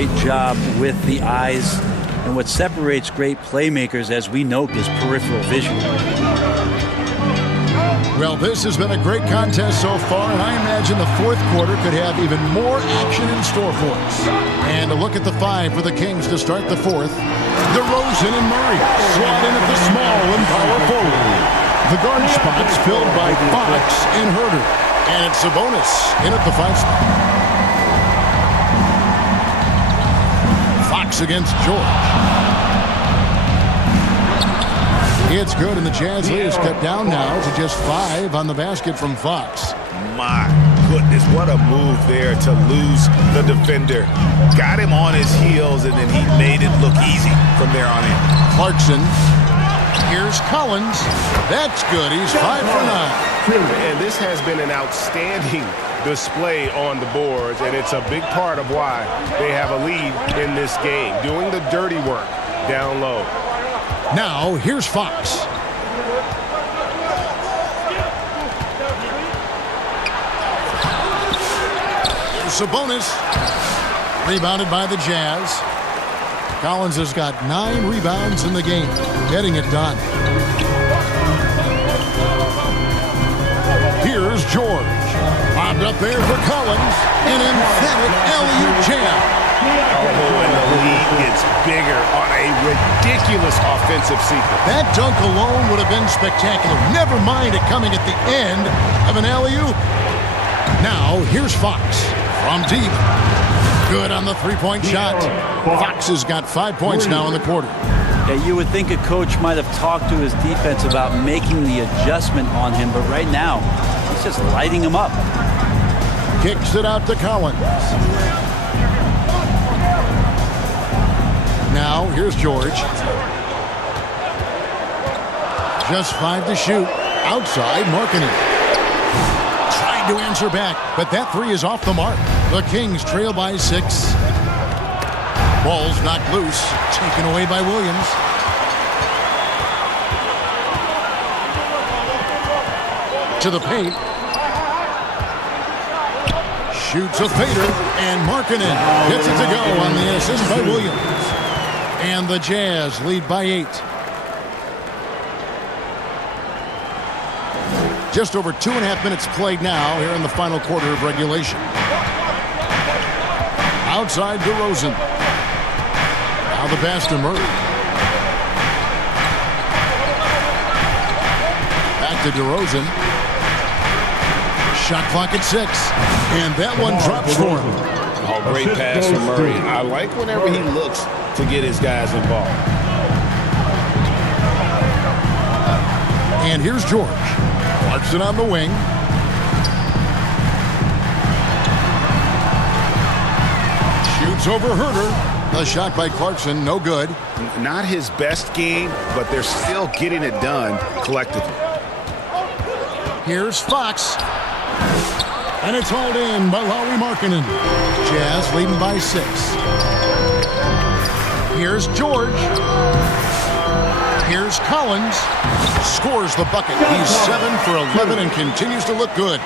Great job with the eyes, and what separates great playmakers, as we know, is peripheral vision. Well, this has been a great contest so far, and I imagine the fourth quarter could have even more action in store for us. And a look at the five for the Kings to start the fourth. DeRozan and Murray slot in at the small and power forward. The guard spots filled by Fox and Herter. And it's Sabonis in at the 5 spot. Fox against George. It's good, and the Jazz lead is cut down now to just 5 on the basket from Fox. My goodness, what a move there to lose the defender. Got him on his heels, and then he made it look easy from there on in. Clarkson. Here's Collins. That's good. He's 5 for 9. And this has been an outstanding display on the boards, and it's a big part of why they have a lead in this game, doing the dirty work down low. Now, here's Fox. Here's Sabonis. Rebounded by the Jazz. Collins has got 9 rebounds in the game, getting it done. Here's George. Bobbed up there for Collins. An emphatic alley-oop jam. Oh, and the lead gets bigger on a ridiculous offensive sequence. That dunk alone would have been spectacular. Never mind it coming at the end of an alley-oop. Now, here's Fox from deep. Good on the three-point shot. Fox has got 5 points now in the quarter. Yeah, you would think a coach might have talked to his defense about making the adjustment on him, but right now, he's just lighting him up. Kicks it out to Collins. Now, here's George. Just 5 to shoot. Outside, Markkanen. Tried to answer back, but that 3 is off the mark. The Kings trail by 6. Ball's knocked loose. Taken away by Williams. To the paint. Shoots a fader, and Markkanen gets it to go on the assist by Williams. And the Jazz lead by 8. Just over 2.5 minutes played now here in the final quarter of regulation. Outside DeRozan. Now the pass to Murray. Back to DeRozan. Shot clock at 6. And that one drops for him. Oh, great pass from Murray. I like whenever he looks to get his guys involved. And here's George. Clarkson on the wing. Shoots over Herter. The shot by Clarkson, no good. Not his best game, but they're still getting it done collectively. Here's Fox. And it's hauled in by Lauri Markkanen. Jazz leading by 6. Here's George. Here's Collins. Scores the bucket. He's 7 for 11 and continues to look good.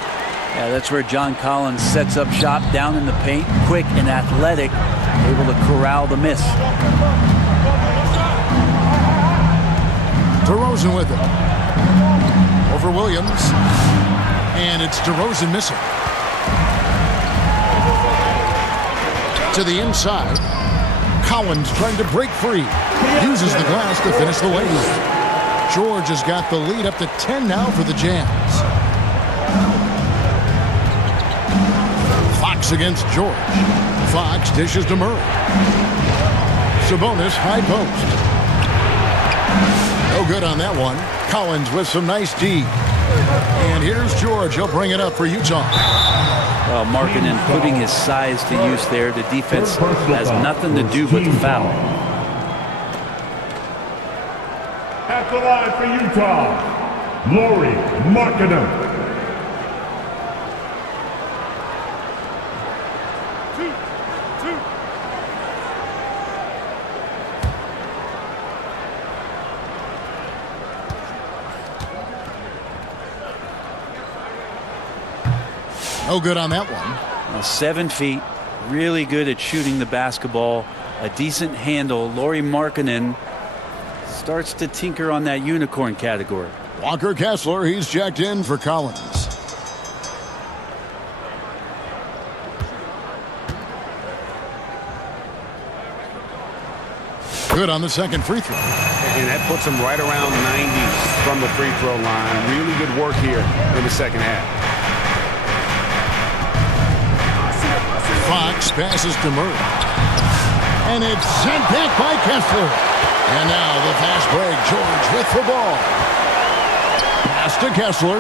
Yeah, that's where John Collins sets up shop down in the paint, quick and athletic, able to corral the miss. DeRozan with it. Over Williams. And it's DeRozan missing. To the inside. Collins trying to break free. Uses the glass to finish the layup. George has got the lead up to 10 now for the Jazz. Fox against George. Fox dishes to Murray. Sabonis high post. No good on that one. Collins with some nice D. And here's George. He'll bring it up for Utah. Well, Markkanen putting his size to use there. The defense has nothing to do with the foul. At the line for Utah, Lauri Markkanen. No good on that one. Well, 7 feet, really good at shooting the basketball. A decent handle. Lauri Markkanen starts to tinker on that unicorn category. Walker Kessler, he's checked in for Collins. Good on the second free throw. And that puts him right around 90 from the free throw line. Really good work here in the second half. Fox passes to Murray. And it's sent back by Kessler. And now the fast break. George with the ball. Pass to Kessler.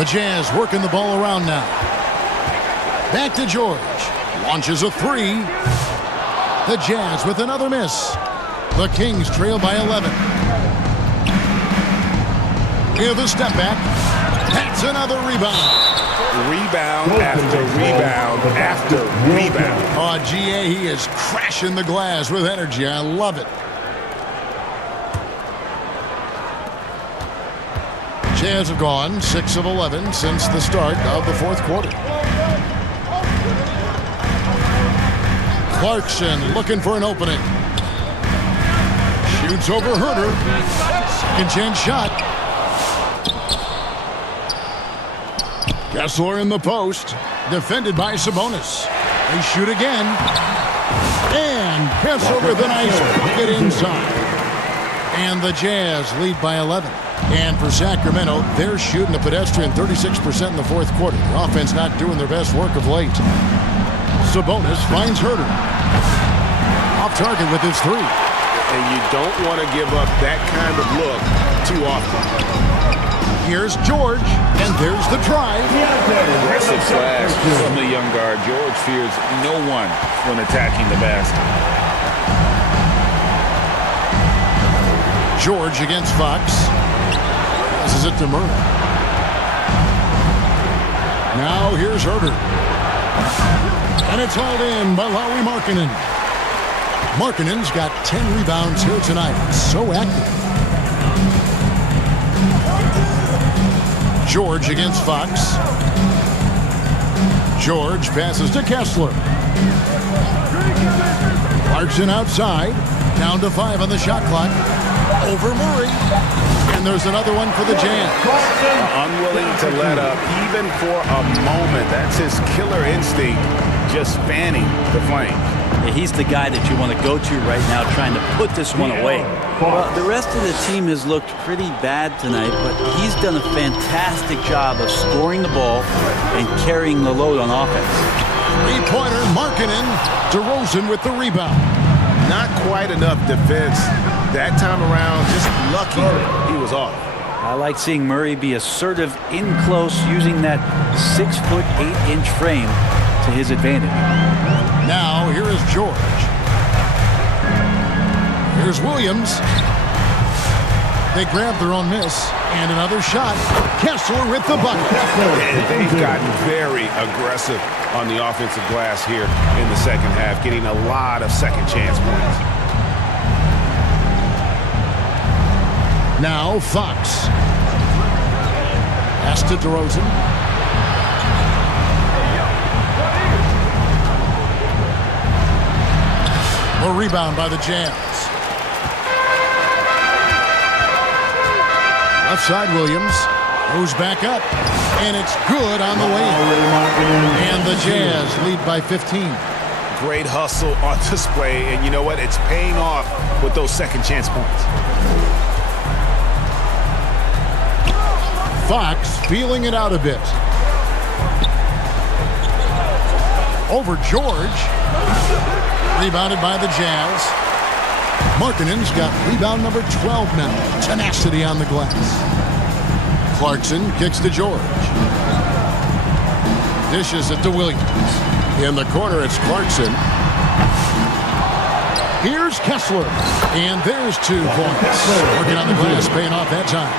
The Jazz working the ball around now. Back to George. Launches a three. The Jazz with another miss. The Kings trail by 11. Here's the step back. That's another rebound. Rebound after rebound after rebound. Oh, GA, he is crashing the glass with energy. I love it. Jazz have gone 6 of 11 since the start of the fourth quarter. Clarkson looking for an opening. Shoots over Herter. Second chance shot. Kessler in the post. Defended by Sabonis. They shoot again. And Kessler with a nice bucket inside. And the Jazz lead by 11. And for Sacramento, they're shooting a pedestrian 36% in the fourth quarter. The offense not doing their best work of late. Sabonis finds Herter. Off target with his three. And you don't want to give up that kind of look too often. Here's George, and there's the drive. Aggressive slash from the young guard. George fears no one when attacking the basket. George against Fox. Passes it to Murray. Now here's Herter. And it's hauled in by Lauri Markkanen. Markkanen's got 10 rebounds here tonight. So active. George against Fox. George passes to Kessler. Clarkson outside. Down to 5 on the shot clock. Over Murray. And there's another one for the Jazz. Unwilling to let up even for a moment. That's his killer instinct, just fanning the flame. Yeah, he's the guy that you want to go to right now, trying to put this one away. Well, the rest of the team has looked pretty bad tonight, but he's done a fantastic job of scoring the ball and carrying the load on offense. Three-pointer, Markkanen. DeRozan with the rebound. Not quite enough defense that time around. Just lucky he was off. I like seeing Murray be assertive in close, using that 6'8" frame to his advantage. Now, here is George. Here's Williams. They grab their own miss. And another shot. Kessler with the bucket. And they've gotten very aggressive on the offensive glass here in the second half, getting a lot of second chance points. Now, Fox. Pass to DeRozan. A rebound by the Jazz. Left side, Williams goes back up, and it's good on the way. And the Jazz lead by 15. Great hustle on display, and you know what? It's paying off with those second chance points. Fox feeling it out a bit. Over George. Rebounded by the Jazz. Markkanen's got rebound number 12 now. Tenacity on the glass. Clarkson kicks to George. Dishes it to Williams. In the corner, it's Clarkson. Here's Kessler. And there's 2 points. Working on the glass, paying off that time.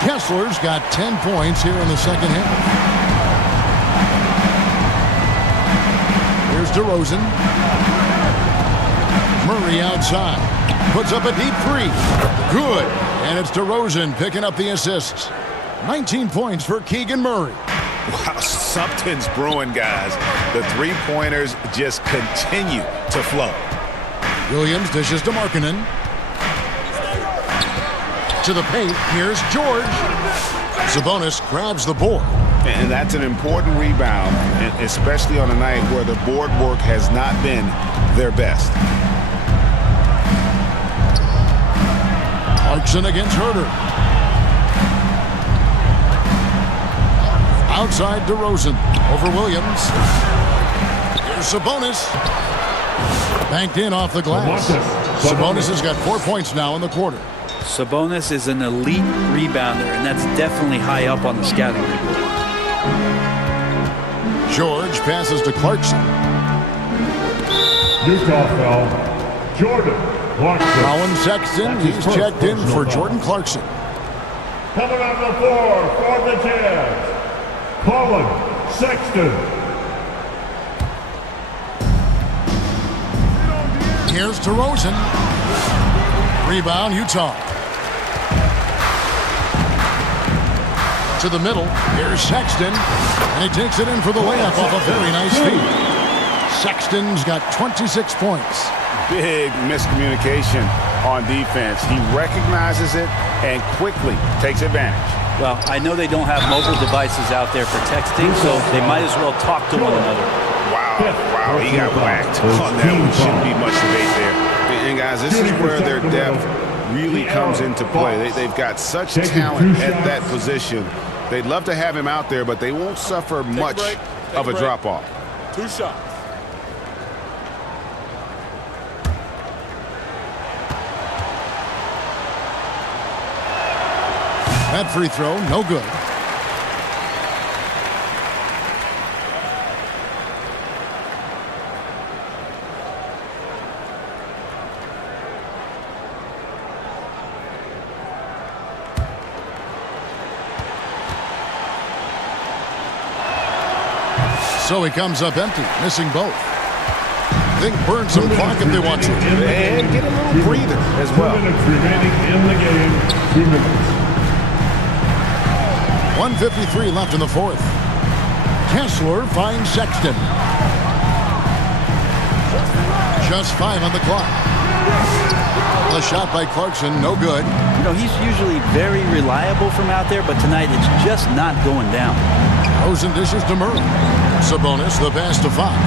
Kessler's got 10 points here in the second half. Here's DeRozan. Murray outside. Puts up a deep three. Good. And it's DeRozan picking up the assist. 19 points for Keegan Murray. Wow, Something's brewing, guys. The three-pointers just continue to flow. Williams dishes to Markkanen. To the paint, here's George. Sabonis grabs the board. And that's an important rebound, especially on a night where the board work has not been their best. Clarkson against Herter. Outside DeRozan. Over Williams. Here's Sabonis. Banked in off the glass. Sabonis has got 4 points now in the quarter. Sabonis is an elite rebounder, and that's definitely high up on the scouting report. George passes to Clarkson. Utah foul. Jordan Clarkson. Colin Sexton, he's checked in for Jordan Clarkson. Coming on the floor for the Jazz, Colin Sexton. Here's DeRozan. Rebound, Utah. To the middle. Here's Sexton. And he takes it in for the layup off a very nice feed. Sexton's got 26 points. Big miscommunication on defense. He recognizes it and quickly takes advantage. Well, I know they don't have mobile devices out there for texting, so they might as well talk to one another. Wow, he got whacked on that one. Shouldn't be much debate there. And guys, this is where their depth really comes into play. They've got such talent at that position. They'd love to have him out there, but they won't suffer much of a drop-off. 2 shots. That free throw, no good. So he comes up empty, missing both. They can burn some clock if they want to. And get a little breather as well. 2 minutes remaining in the game. 2 minutes. 1:53 left in the fourth. Kessler finds Sexton. Just 5 on the clock. The shot by Clarkson, no good. You know, he's usually very reliable from out there, but tonight it's just not going down. Rosen dishes to Murray. Sabonis, the pass to Fox.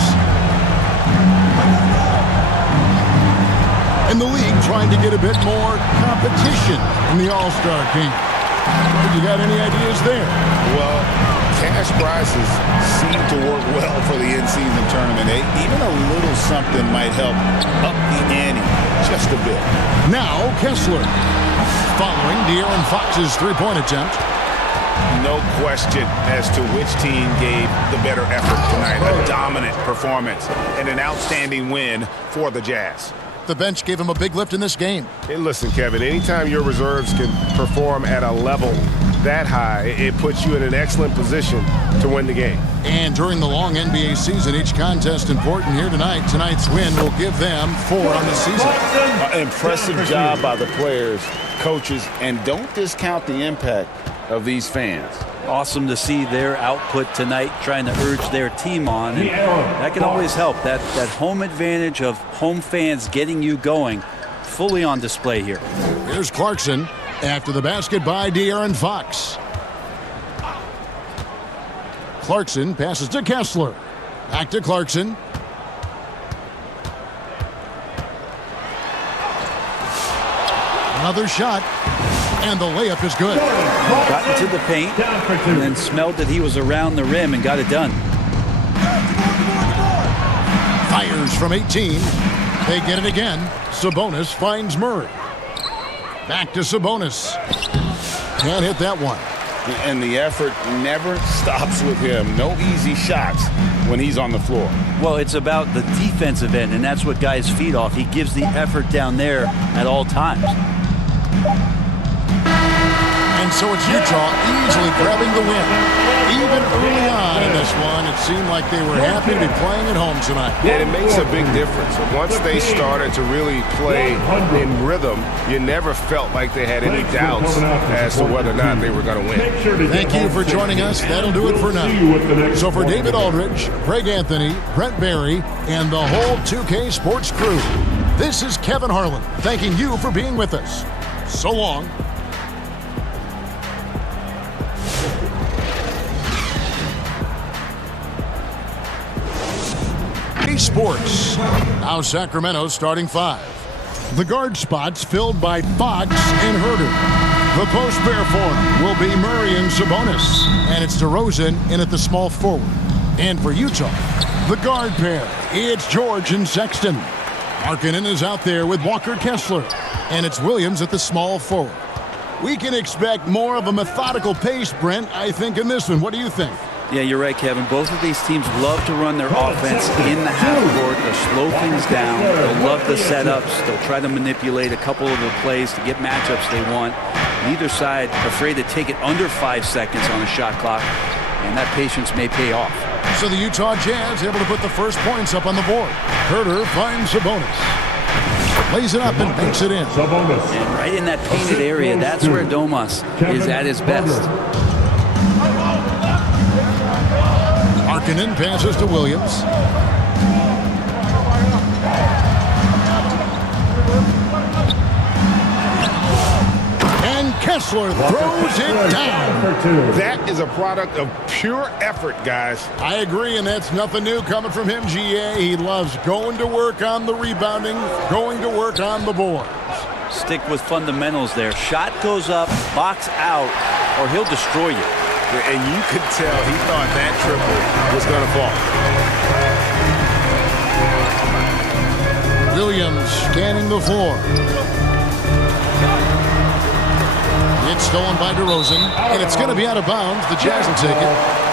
And the league trying to get a bit more competition in the All-Star game. You got any ideas there? Well, cash prizes seem to work well for the in-season tournament. Even a little something might help up the ante just a bit. Now Kessler. Following De'Aaron Fox's three-point attempt. No question as to which team gave the better effort tonight. A dominant performance and an outstanding win for the Jazz. The bench gave him a big lift in this game. Hey, listen, Kevin, anytime your reserves can perform at a level that high, it puts you in an excellent position to win the game. And during the long NBA season, each contest important here tonight. Tonight's win will give them 4 on the season. Impressive job by the players, coaches, and don't discount the impact of these fans. Awesome to see their output tonight, trying to urge their team on. And that can always help. That home advantage of home fans getting you going, fully on display here. Here's Clarkson after the basket by De'Aaron Fox. Clarkson passes to Kessler. Back to Clarkson. Another shot. And the layup is good. Got into the paint and then smelled that he was around the rim and got it done. Fires from 18. They get it again. Sabonis finds Murray. Back to Sabonis. Can't hit that one. And the effort never stops with him. No easy shots when he's on the floor. Well, it's about the defensive end, and that's what guys feed off. He gives the effort down there at all times. And And so it's Utah easily grabbing the win. Even early on in this one, it seemed like they were happy to be playing at home tonight. And it makes a big difference. Once they started to really play in rhythm, you never felt like they had any doubts as to whether or not they were going to win. Thank you for joining us. That'll do it for now. So for David Aldridge, Greg Anthony, Brent Barry, and the whole 2K Sports crew, this is Kevin Harlan thanking you for being with us. So long. Sports. Now Sacramento starting 5. The guard spots filled by Fox and Herter. The post pair form will be Murray and Sabonis. And it's DeRozan in at the small forward. And for Utah, the guard pair, it's George and Sexton. Markkanen is out there with Walker Kessler. And it's Williams at the small forward. We can expect more of a methodical pace, Brent, I think, in this one. What do you think? Yeah, you're right, Kevin. Both of these teams love to run their offense in the half court. They'll slow things down. They'll love the setups. They'll try to manipulate a couple of the plays to get matchups they want. Neither side afraid to take it under 5 seconds on the shot clock, and that patience may pay off. So the Utah Jazz able to put the first points up on the board. Herter finds Sabonis. Lays it up and banks it in. And right in that painted area, that's where Domas is at his best. Markkanen passes to Williams. And Kessler throws it down. That is a product of pure effort, guys. I agree, and that's nothing new coming from him, GA. He loves going to work on the rebounding, going to work on the boards. Stick with fundamentals there. Shot goes up, box out, or he'll destroy you. And you could tell he thought that triple was going to fall. Williams scanning the floor. It's stolen by DeRozan, and it's going to be out of bounds. The Jazz will take it.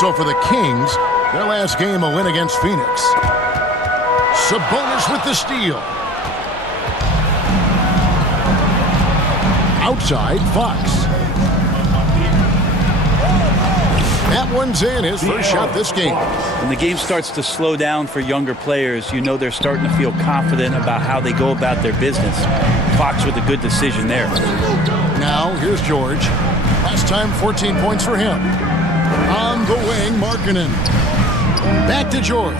So for the Kings, their last game a win against Phoenix. Sabonis with the steal. Outside, Fox. That one's in, his first shot this game. When the game starts to slow down for younger players, you know they're starting to feel confident about how they go about their business. Fox with a good decision there. Now, here's George. Last time, 14 points for him. On the wing, Markkanen. Back to George.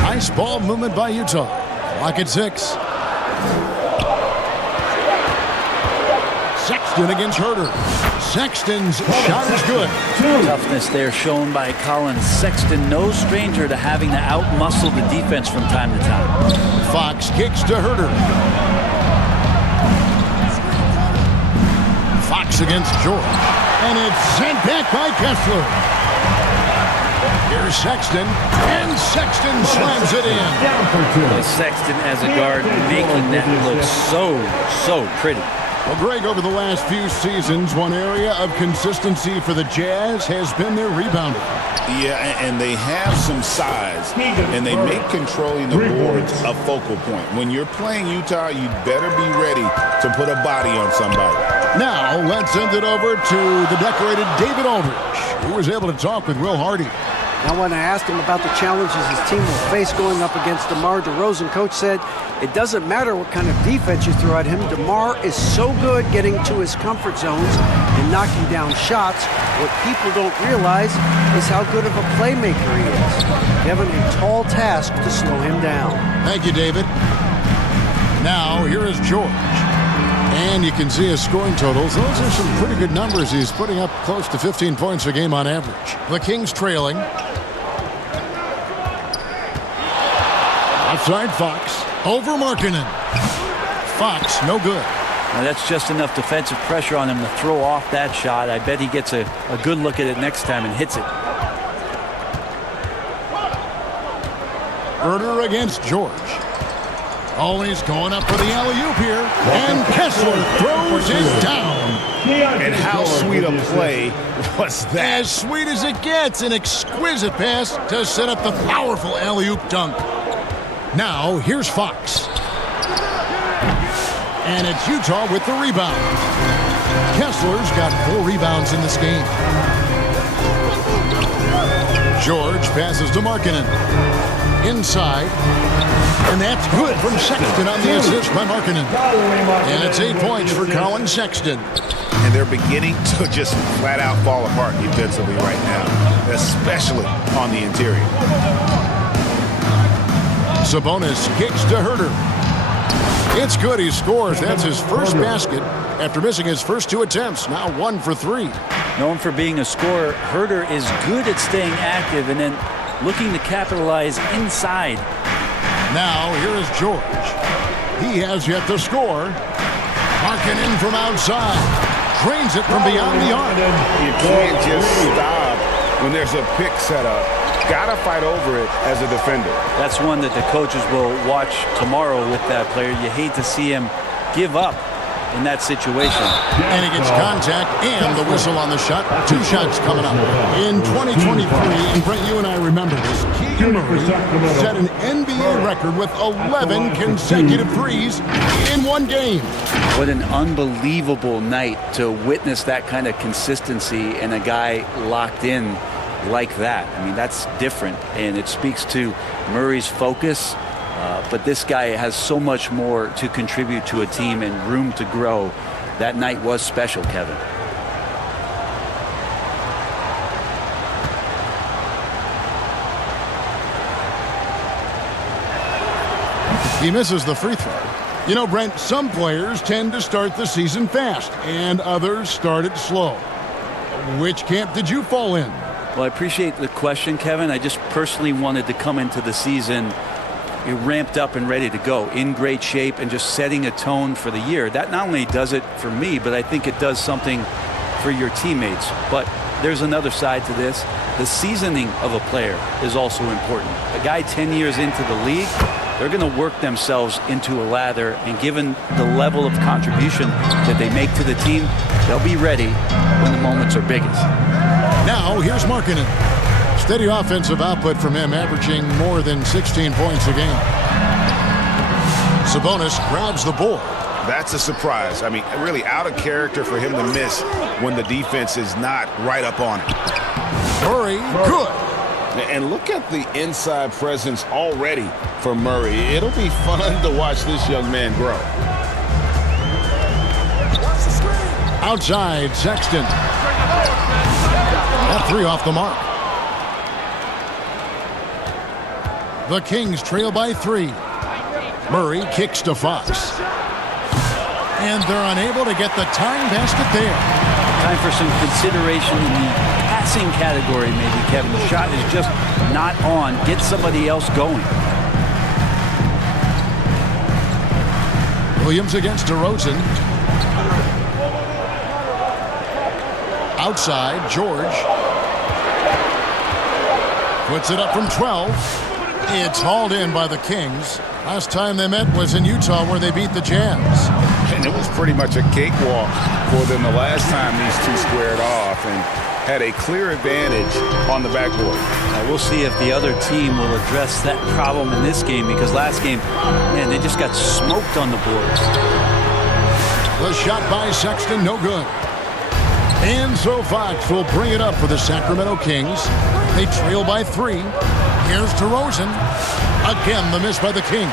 Nice ball movement by Utah. Clock at 6. Sexton against Herter. Sexton's shot is good. Toughness there shown by Colin Sexton. No stranger to having to outmuscle the defense from time to time. Fox kicks to Herter. Fox against George. And it's sent back by Kessler. Here's Sexton, and Sexton slams it in. Sexton as a guard making that look so pretty. Well, Greg, over the last few seasons, one area of consistency for the Jazz has been their rebounding. Yeah, and they have some size, and they make controlling the boards a focal point. When you're playing Utah, you'd better be ready to put a body on somebody. Now, let's send it over to the decorated David Aldridge, who was able to talk with Will Hardy. Now, when I asked him about the challenges his team will face going up against DeMar DeRozan, Coach said it doesn't matter what kind of defense you throw at him. DeMar is so good getting to his comfort zones and knocking down shots. What people don't realize is how good of a playmaker he is. Having a tall task to slow him down. Thank you, David. Now, here is George. And you can see his scoring totals. Those are some pretty good numbers. He's putting up close to 15 points a game on average. The Kings trailing. Outside Fox. Over Markkanen. Fox, no good. Now that's just enough defensive pressure on him to throw off that shot. I bet he gets a good look at it next time and hits it. Herter against George. Oh, he's going up for the alley-oop here. And Kessler throws it down. And how sweet a play was that? As sweet as it gets, an exquisite pass to set up the powerful alley-oop dunk. Now, here's Fox. And it's Utah with the rebound. Kessler's got 4 rebounds in this game. George passes to Markkanen. Inside. And that's good from Sexton on the assist by Markkanen. And it's 8 points for Colin Sexton. And they're beginning to just flat out fall apart defensively right now, especially on the interior. Sabonis kicks to Herter. It's good. He scores. That's his first basket after missing his first 2 attempts. Now 1 for 3. Known for being a scorer, Herter is good at staying active and then looking to capitalize inside. Now here is George. He has yet to score. Markkanen from outside. Drains it from beyond the arc. You can't just stop when there's a pick set up. Got to fight over it as a defender. That's one that the coaches will watch tomorrow with that player. You hate to see him give up in that situation. And he gets contact and the whistle on the shot. 2 shots coming up. In 2023, and Brent, you and I remember this, Keegan Murray set an NBA record with 11 consecutive threes in 1 game. What an unbelievable night to witness that kind of consistency and a guy locked in like that. I mean, that's different, and it speaks to Murray's focus. But this guy has so much more to contribute to a team and room to grow. That night was special, Kevin. He misses the free throw. You know, Brent, some players tend to start the season fast, and others start it slow. Which camp did you fall in? Well, I appreciate the question, Kevin. I just personally wanted to come into the season ramped up and ready to go, in great shape and just setting a tone for the year. That not only does it for me, but I think it does something for your teammates. But there's another side to this. The seasoning of a player is also important. A guy 10 years into the league, they're going to work themselves into a lather, and given the level of contribution that they make to the team, they'll be ready when the moments are biggest. Now, here's Markkanen. Steady offensive output from him, averaging more than 16 points a game. Sabonis grabs the board. That's a surprise. I mean, really out of character for him to miss when the defense is not right up on him. Murray, good. And look at the inside presence already for Murray. It'll be fun to watch this young man grow. Outside, Sexton. That 3 off the mark. The Kings trail by 3. Murray kicks to Fox. And they're unable to get the tying basket there. Time for some consideration in the passing category, maybe, Kevin. The shot is just not on. Get somebody else going. Williams against DeRozan. Outside, George. Puts it up from 12. It's hauled in by the Kings. Last time they met was in Utah, where they beat the Jazz. And it was pretty much a cakewalk for them the last time these two squared off and had a clear advantage on the backboard. We'll see if the other team will address that problem in this game, because last game, man, they just got smoked on the boards. The shot by Sexton, no good. And so Fox will bring it up for the Sacramento Kings. They trail by 3. Here's DeRozan. Again, the miss by the Kings.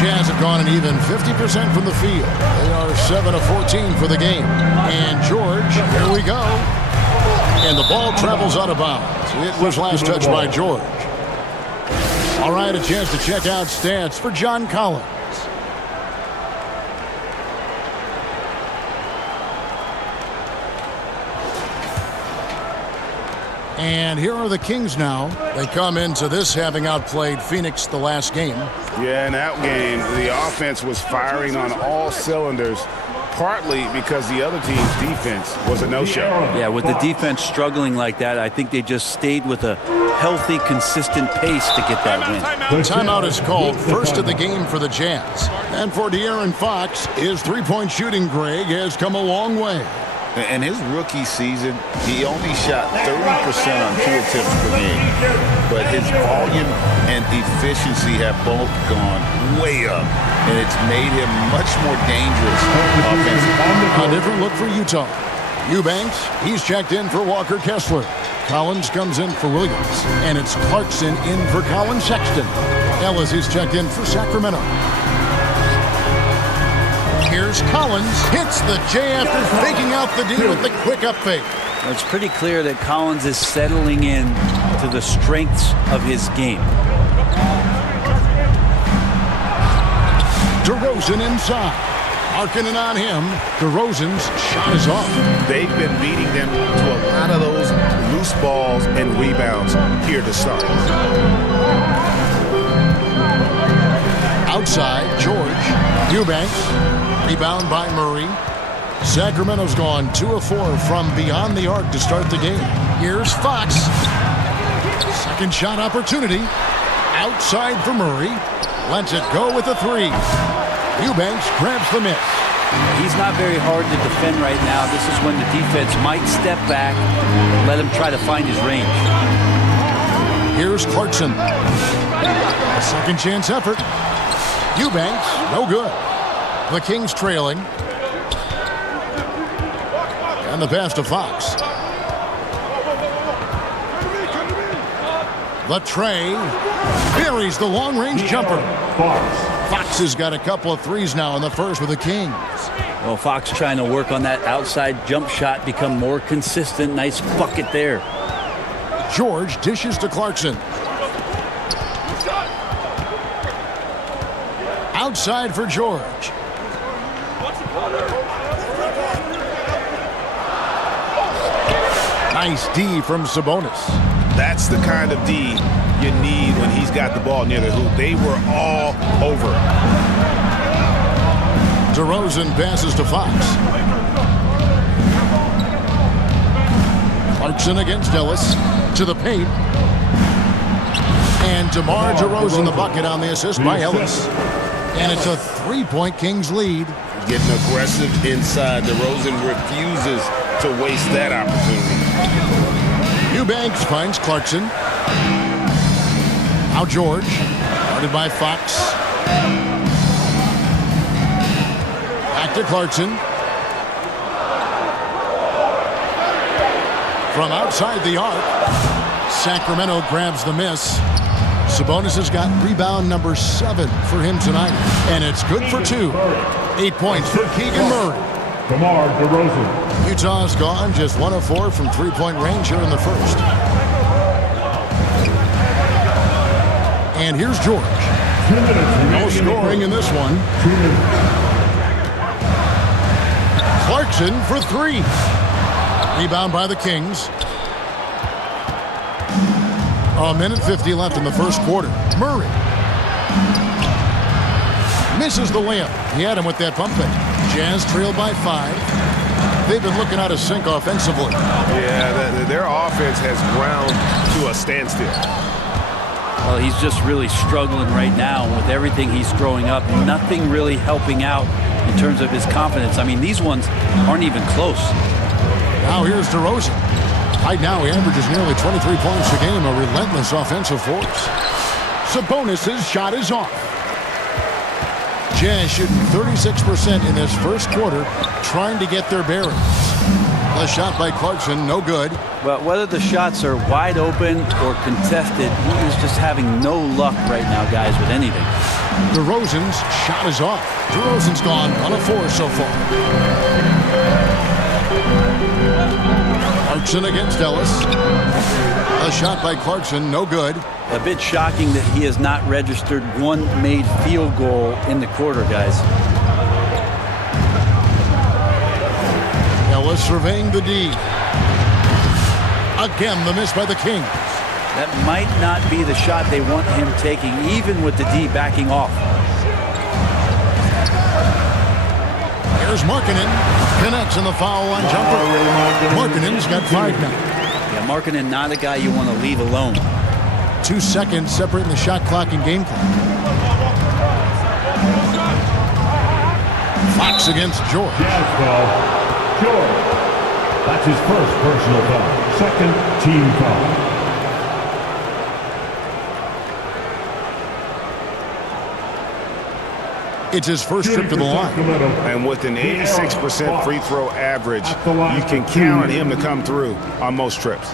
Jazz have gone an even 50% from the field. They are 7 of 14 for the game. And George, here we go. And the ball travels out of bounds. It was last touched by George. All right, a chance to check out stats for John Collins. And here are the Kings now. They come into this having outplayed Phoenix the last game. Yeah, in that game, the offense was firing on all cylinders, partly because the other team's defense was a no-show. Yeah, with the defense struggling like that, I think they just stayed with a healthy, consistent pace to get that win. Timeout is called, first of the game for the Jazz. And for De'Aaron Fox, his three-point shooting, Greg, has come a long way. In his rookie season, he only shot 30% on 2 attempts per game. But his volume and efficiency have both gone way up. And it's made him much more dangerous offensively. A different look for Utah. Eubanks, he's checked in for Walker Kessler. Collins comes in for Williams. And it's Clarkson in for Colin Sexton. Ellis is checked in for Sacramento. Here's Collins, hits the J after faking out the D with the quick up fake. It's pretty clear that Collins is settling in to the strengths of his game. DeRozan inside. Markkanen on him. DeRozan's shot is off. They've been beating them to a lot of those loose balls and rebounds here to start. Outside, George. Eubanks. Rebound by Murray. Sacramento's gone 2 of 4 from beyond the arc to start the game. Here's Fox. Second shot opportunity. Outside for Murray. Lets it go with a 3. Eubanks grabs the miss. He's not very hard to defend right now. This is when the defense might step back, let him try to find his range. Here's Clarkson. A second chance effort. Eubanks, no good. The Kings trailing. And the pass to Fox. The tray buries the long-range jumper. Fox has got a couple of threes now in the first with the Kings. Well, Fox trying to work on that outside jump shot, become more consistent. Nice bucket there. George dishes to Clarkson. Outside for George. Nice D from Sabonis. That's the kind of D you need when he's got the ball near the hoop. They were all over. DeRozan passes to Fox. Clarkson against Ellis. To the paint. And DeMar DeRozan the bucket on the assist by Ellis. And it's a 3-point Kings lead. Getting aggressive inside. DeRozan refuses to waste that opportunity. Eubanks finds Clarkson. Now George. Guarded by Fox. Back to Clarkson. From outside the arc. Sacramento grabs the miss. Sabonis has got rebound number 7 for him tonight. And it's good for 2. 8 points for Keegan Murray. DeMar DeRozan. Utah's gone just 1 of 4 from three-point range here in the first. And here's George. 2 minutes. No scoring in this one. 2 minutes. Clarkson for 3. Rebound by the Kings. A minute 50 left in the first quarter. Murray misses the layup. He had him with that pump fake. Jazz trailed by 5. They've been looking out of sync offensively. Yeah, their offense has ground to a standstill. Well, he's just really struggling right now with everything he's throwing up. Nothing really helping out in terms of his confidence. I mean, these ones aren't even close. Now here's DeRozan. Right now he averages nearly 23 points a game, a relentless offensive force. Sabonis' shot is off. Jazz shooting 36% in this first quarter, trying to get their bearings. The shot by Clarkson, no good. But whether the shots are wide open or contested, he is just having no luck right now, guys, with anything. DeRozan's shot is off. DeRozan's gone 1 of 4 so far. Clarkson against Ellis. A shot by Clarkson, no good. A bit shocking that he has not registered 1 made field goal in the quarter, guys. Ellis surveying the D. Again, the miss by the Kings. That might not be the shot they want him taking, even with the D backing off. Here's Markkanen. Connects in the foul line jumper. Markkanen's got 5 now. Yeah, Markkanen, not a guy you want to leave alone. 2 seconds separating the shot clock and game clock. Fox against George. Jazz foul. George. That's his first personal foul. Second team foul. It's his first trip to the line. And with an 86% free throw average, you can count on him to come through on most trips.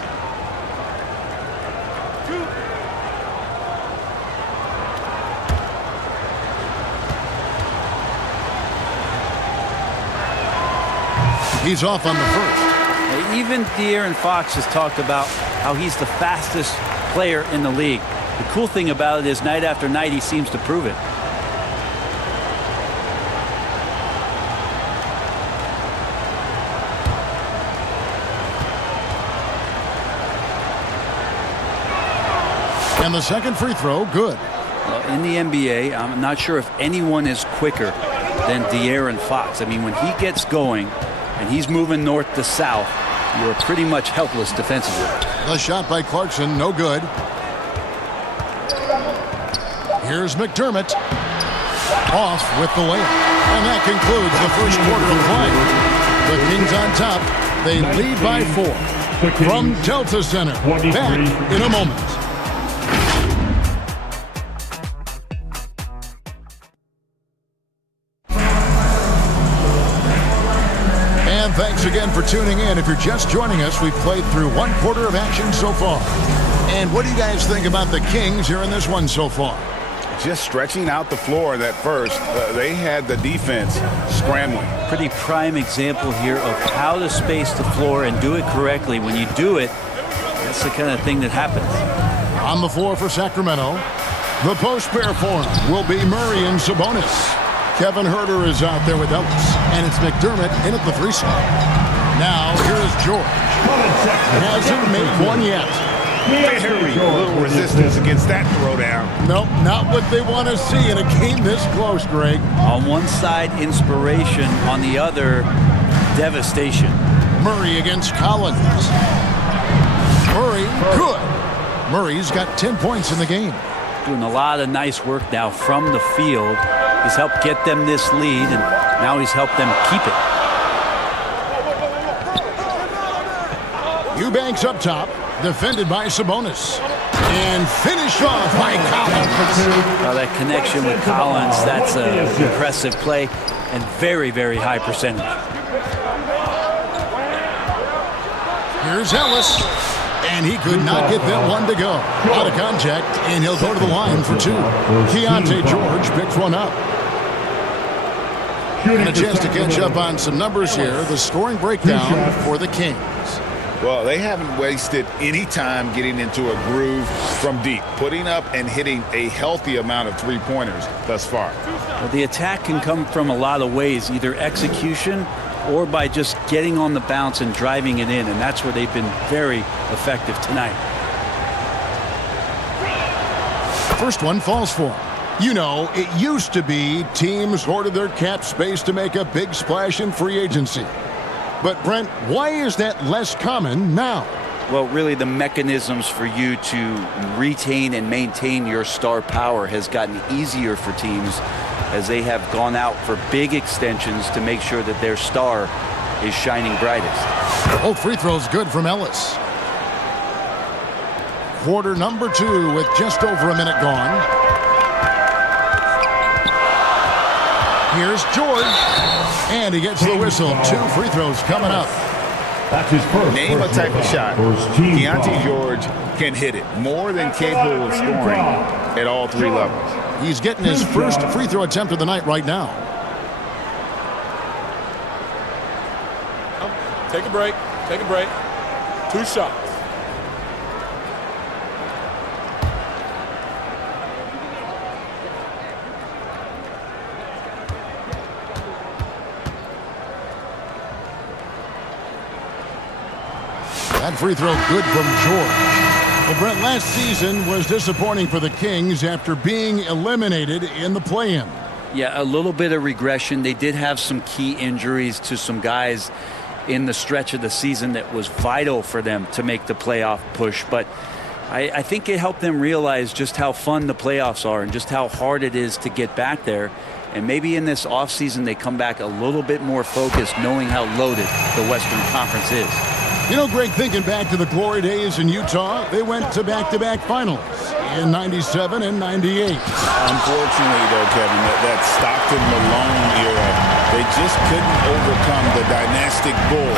He's off on the first. Even De'Aaron Fox has talked about how he's the fastest player in the league. The cool thing about it is night after night he seems to prove it. And the second free throw, good. In the NBA, I'm not sure if anyone is quicker than De'Aaron Fox. I mean, when he gets going and he's moving north to south, you're pretty much helpless defensively. The shot by Clarkson, no good. Here's McDermott. Off with the layup. And that concludes the first quarter of play. The Kings on top. They lead by 4. From Delta Center. Back in a moment. Thanks again for tuning in. If you're just joining us, we've played through 1 quarter of action so far. And what do you guys think about the Kings here in this one so far? Just stretching out the floor that first. They had the defense scrambling. Pretty prime example here of how to space the floor and do it correctly. When you do it, that's the kind of thing that happens. On the floor for Sacramento, the post pair form will be Murray and Sabonis. Kevin Huerter is out there with Ellis, and it's McDermott in at the 3 spot. Now, here is George. Hasn't made one yet. Very little resistance against that throwdown. Nope, not what they want to see in a game this close, Greg. On one side, inspiration. On the other, devastation. Murray against Collins. Murray, good. Murray's got 10 points in the game. Doing a lot of nice work now from the field. He's helped get them this lead, and now he's helped them keep it. Eubanks up top, defended by Sabonis. And finished off by Collins. Now that connection with Collins, that's an impressive play and very, very high percentage. Here's Ellis. And he could not get that one to go. Out of contact, and he'll go to the line for 2. Keontae George picks one up. And a chance to catch up on some numbers here. The scoring breakdown for the Kings. Well, they haven't wasted any time getting into a groove from deep, putting up and hitting a healthy amount of three-pointers thus far. Well, the attack can come from a lot of ways, either execution or by just getting on the bounce and driving it in, and that's where they've been very effective tonight. First one falls for him. You know, it used to be teams hoarded their cap space to make a big splash in free agency. But, Brent, why is that less common now? Well, really, the mechanisms for you to retain and maintain your star power has gotten easier for teams as they have gone out for big extensions to make sure that their star is shining brightest. Both free throws good from Ellis. Quarter number 2 with just over a minute gone. Here's George. And he gets the whistle. 2 free throws coming up. That's his first. Name a type of shot. Keontae George can hit it. More than capable of scoring at all 3 levels. He's getting his first free throw attempt of the night right now. Take a break. Take a break. 2 shots. That free throw good from George. Well, Brent, last season was disappointing for the Kings after being eliminated in the play-in. Yeah, a little bit of regression. They did have some key injuries to some guys in the stretch of the season that was vital for them to make the playoff push. But I think it helped them realize just how fun the playoffs are and just how hard it is to get back there. And maybe in this offseason they come back a little bit more focused, knowing how loaded the Western Conference is. You know, Greg, thinking back to the glory days in Utah, they went to back-to-back finals in 97 and 98. Unfortunately, though, Kevin, that Stockton-Malone era, they just couldn't overcome the dynastic bull.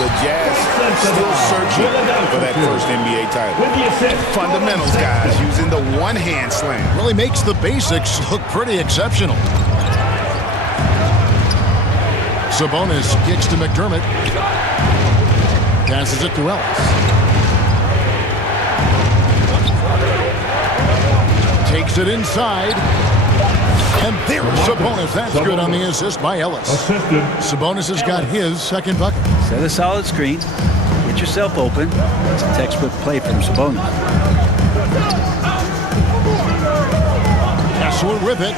The Jazz still searching for that first NBA title. Fundamentals, guys, using the one-hand slam. Really makes the basics look pretty exceptional. Sabonis kicks to McDermott. Passes it to Ellis. Takes it inside. And there's Sabonis. That's good on the assist by Ellis. Sabonis has got his second bucket. Set a solid screen. Get yourself open. It's a textbook play from Sabonis. Kessler with it.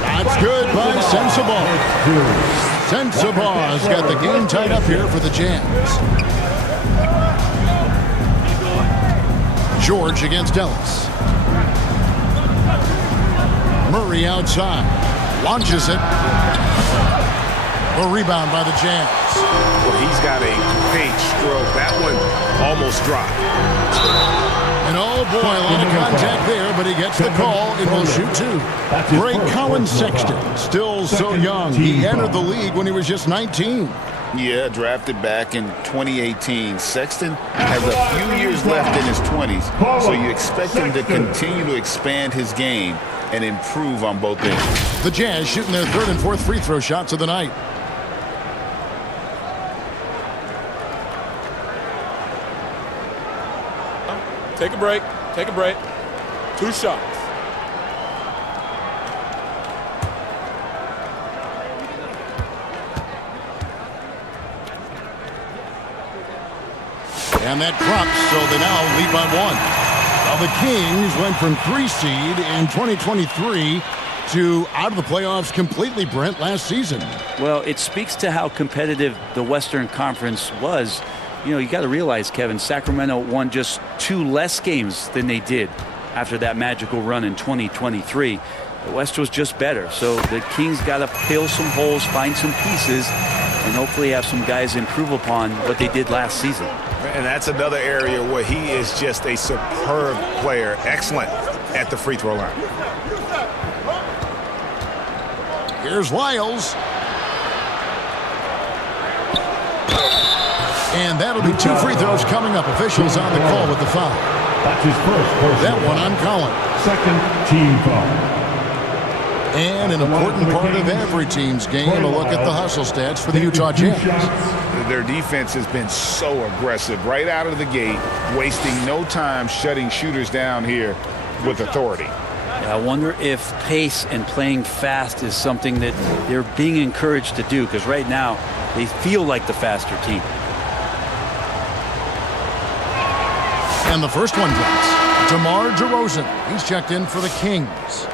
Shot's good by Sensabaugh. Sensabaugh's got the game tied up here for the Jazz. George against Ellis. Murray outside. Launches it. The rebound by the Jazz. Well, he's got a great stroke. That one almost dropped. And oh boy, a lot of contact there, but he gets the call and will shoot two. Great Colin Sexton, still so young. He entered the league when he was just 19. Yeah, drafted back in 2018. Sexton has a few years left in his 20s, so you expect him to continue to expand his game and improve on both ends. The Jazz shooting their third and fourth free throw shots of the night. Take a break. Take a break. 2 shots. And that drops, so they now lead by 1. Now the Kings went from 3 seed in 2023 to out of the playoffs completely, Brent, last season. Well, it speaks to how competitive the Western Conference was. You know, you got to realize, Kevin, Sacramento won just 2 less games than they did after that magical run in 2023. The West was just better. So the Kings got to fill some holes, find some pieces, and hopefully have some guys improve upon what they did last season. And that's another area where he is just a superb player. Excellent at the free throw line. Here's Lyles. And that'll be 2 free throws coming up. Officials on the call with the foul. That's his first personal. That one on Collins. Second team foul. And an important part of every team's game, a look at the hustle stats for the Utah Jazz. Their defense has been so aggressive right out of the gate, wasting no time shutting shooters down here with authority. I wonder if pace and playing fast is something that they're being encouraged to do, because right now they feel like the faster team. And the first one drops. DeMar DeRozan. He's checked in for the Kings.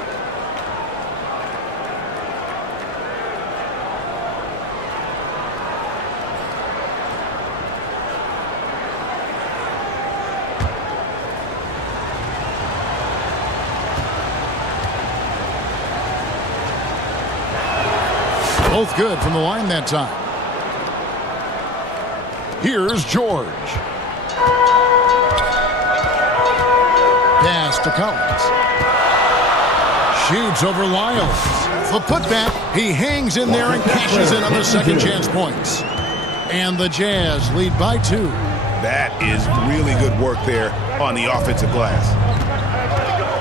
Both good from the line that time. Here's George. Pass to Collins. Shoots over Lyles. The putback. He hangs in there and cashes in other second chance points. And the Jazz lead by 2. That is really good work there on the offensive glass.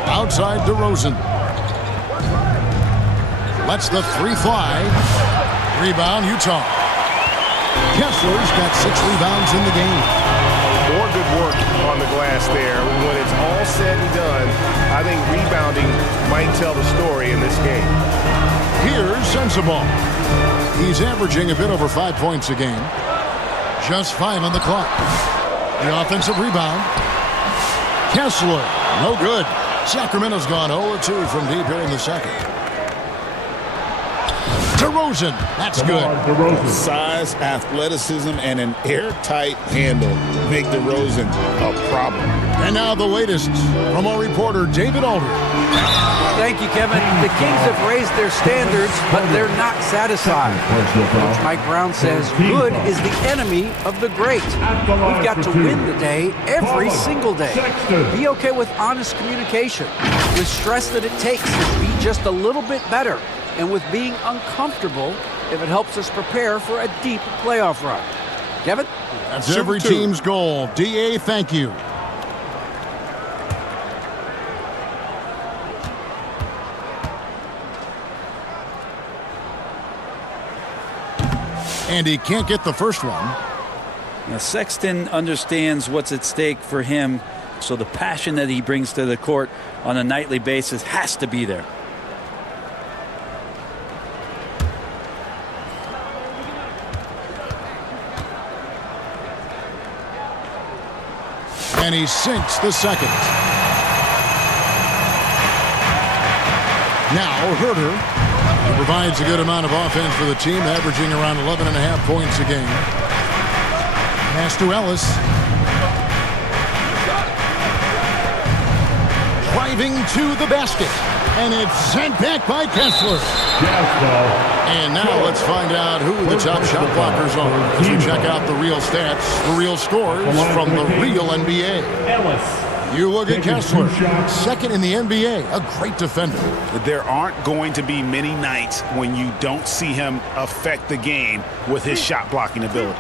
Outside DeRozan. Lets the 3 fly. Rebound, Utah. Kessler's got 6 rebounds in the game. More good work on the glass there. When it's all said and done, I think rebounding might tell the story in this game. Here's Sensabaugh. He's averaging a bit over 5 points a game. Just 5 on the clock. The offensive rebound. Kessler, no good. Sacramento's gone 0-2 from deep here in the second. DeRozan, that's good. Size, athleticism, and an airtight handle make DeRozan a problem. And now the latest from our reporter, David Aldridge. Thank you, Kevin. The Kings have raised their standards, but they're not satisfied. Coach Mike Brown says good is the enemy of the great. We've got to win the day every single day. Be okay with honest communication, with stress that it takes to be just a little bit better, and with being uncomfortable if it helps us prepare for a deep playoff run. Kevin? That's every team's goal. D.A., thank you. And he can't get the first one. Now, Sexton understands what's at stake for him, so the passion that he brings to the court on a nightly basis has to be there. And he sinks the second. Now Herter provides a good amount of offense for the team, averaging around 11.5 points a game. Pass to Ellis. Driving to the basket. And it's sent back by Kessler. And now let's find out who the top shot blockers are as we check out the real stats, the real scores from the real NBA. You look at Kessler, second in the NBA, a great defender. There aren't going to be many nights when you don't see him affect the game with his shot blocking ability.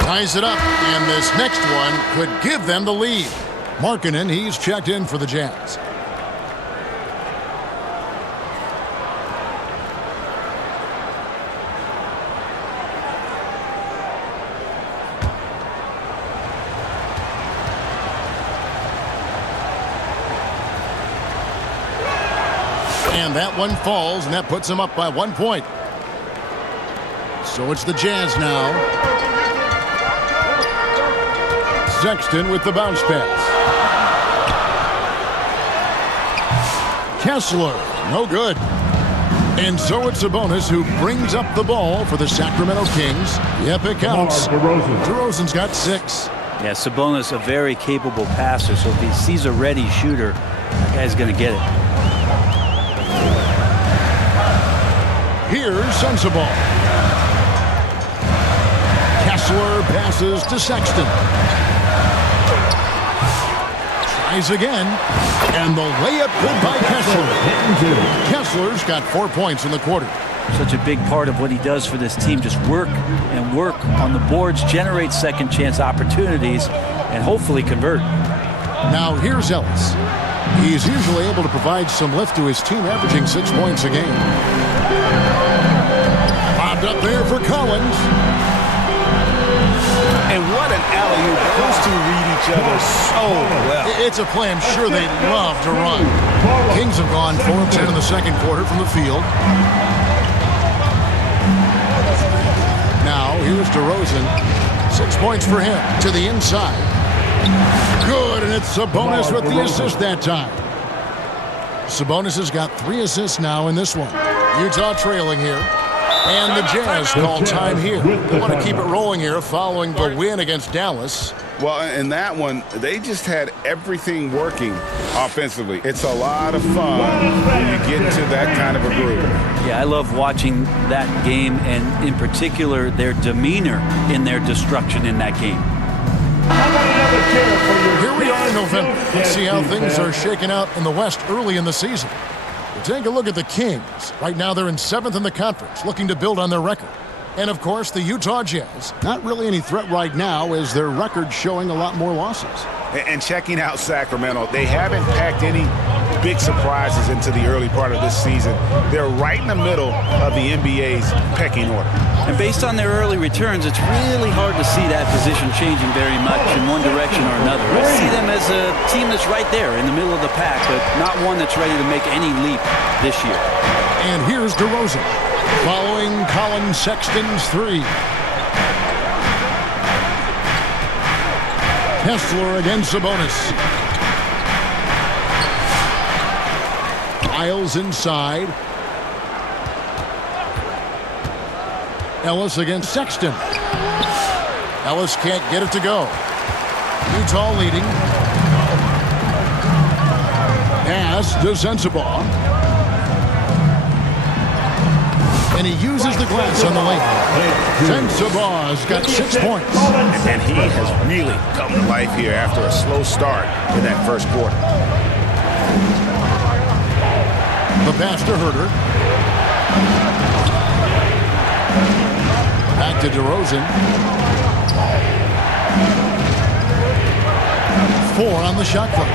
Ties it up, and this next one could give them the lead. Markkanen, he's checked in for the Jazz. And that one falls, and that puts him up by 1 point. So it's the Jazz now. Sexton with the bounce pass. Kessler, no good. And so it's Sabonis who brings up the ball for the Sacramento Kings. Yep, it counts. DeRozan's got 6. Yeah, Sabonis, a very capable passer, so if he sees a ready shooter, that guy's going to get it. Here's Sensabaugh. Kessler passes to Sexton. Tries again, and the layup good by Kessler. Kessler's got 4 points in the quarter. Such a big part of what he does for this team, just work and work on the boards, generate second chance opportunities, and hopefully convert. Now here's Ellis. He's usually able to provide some lift to his team, averaging 6 points a game. Bobbed up there for Collins. And what an alley-oop. Those two read each other so well. It's a play I'm sure they love to run. Kings have gone 4 of 10 in the second quarter from the field. Now here's DeRozan. 6 points for him to the inside. Good, and it's Sabonis with the assist that time. Sabonis has got 3 assists now in this one. Utah trailing here. And the Jazz call time here. They want to keep it rolling here following the win against Dallas. Well, in that one, they just had everything working offensively. It's a lot of fun when you get into that kind of a groove. Yeah, I love watching that game, and in particular, their demeanor in their destruction in that game. Here we are in November. Let's see how things are shaking out in the West early in the season. We'll take a look at the Kings. Right now they're in 7th in the conference, looking to build on their record. And of course, the Utah Jazz. Not really any threat right now as their record showing a lot more losses. And checking out Sacramento, they haven't packed any big surprises into the early part of this season. They're right in the middle of the NBA's pecking order. And based on their early returns, it's really hard to see that position changing very much in one direction or another. I see them as a team that's right there in the middle of the pack, but not one that's ready to make any leap this year. And here's DeRozan following Colin Sexton's three. Kessler against Sabonis. Miles inside. Ellis against Sexton. Ellis can't get it to go. Utah leading. Pass to Sensabaugh. And he uses the glass on the lane. Sensabaugh's got 6 points. And he has really come to life here after a slow start in that first quarter. The pass to Herter. Back to DeRozan. 4 on the shot clock.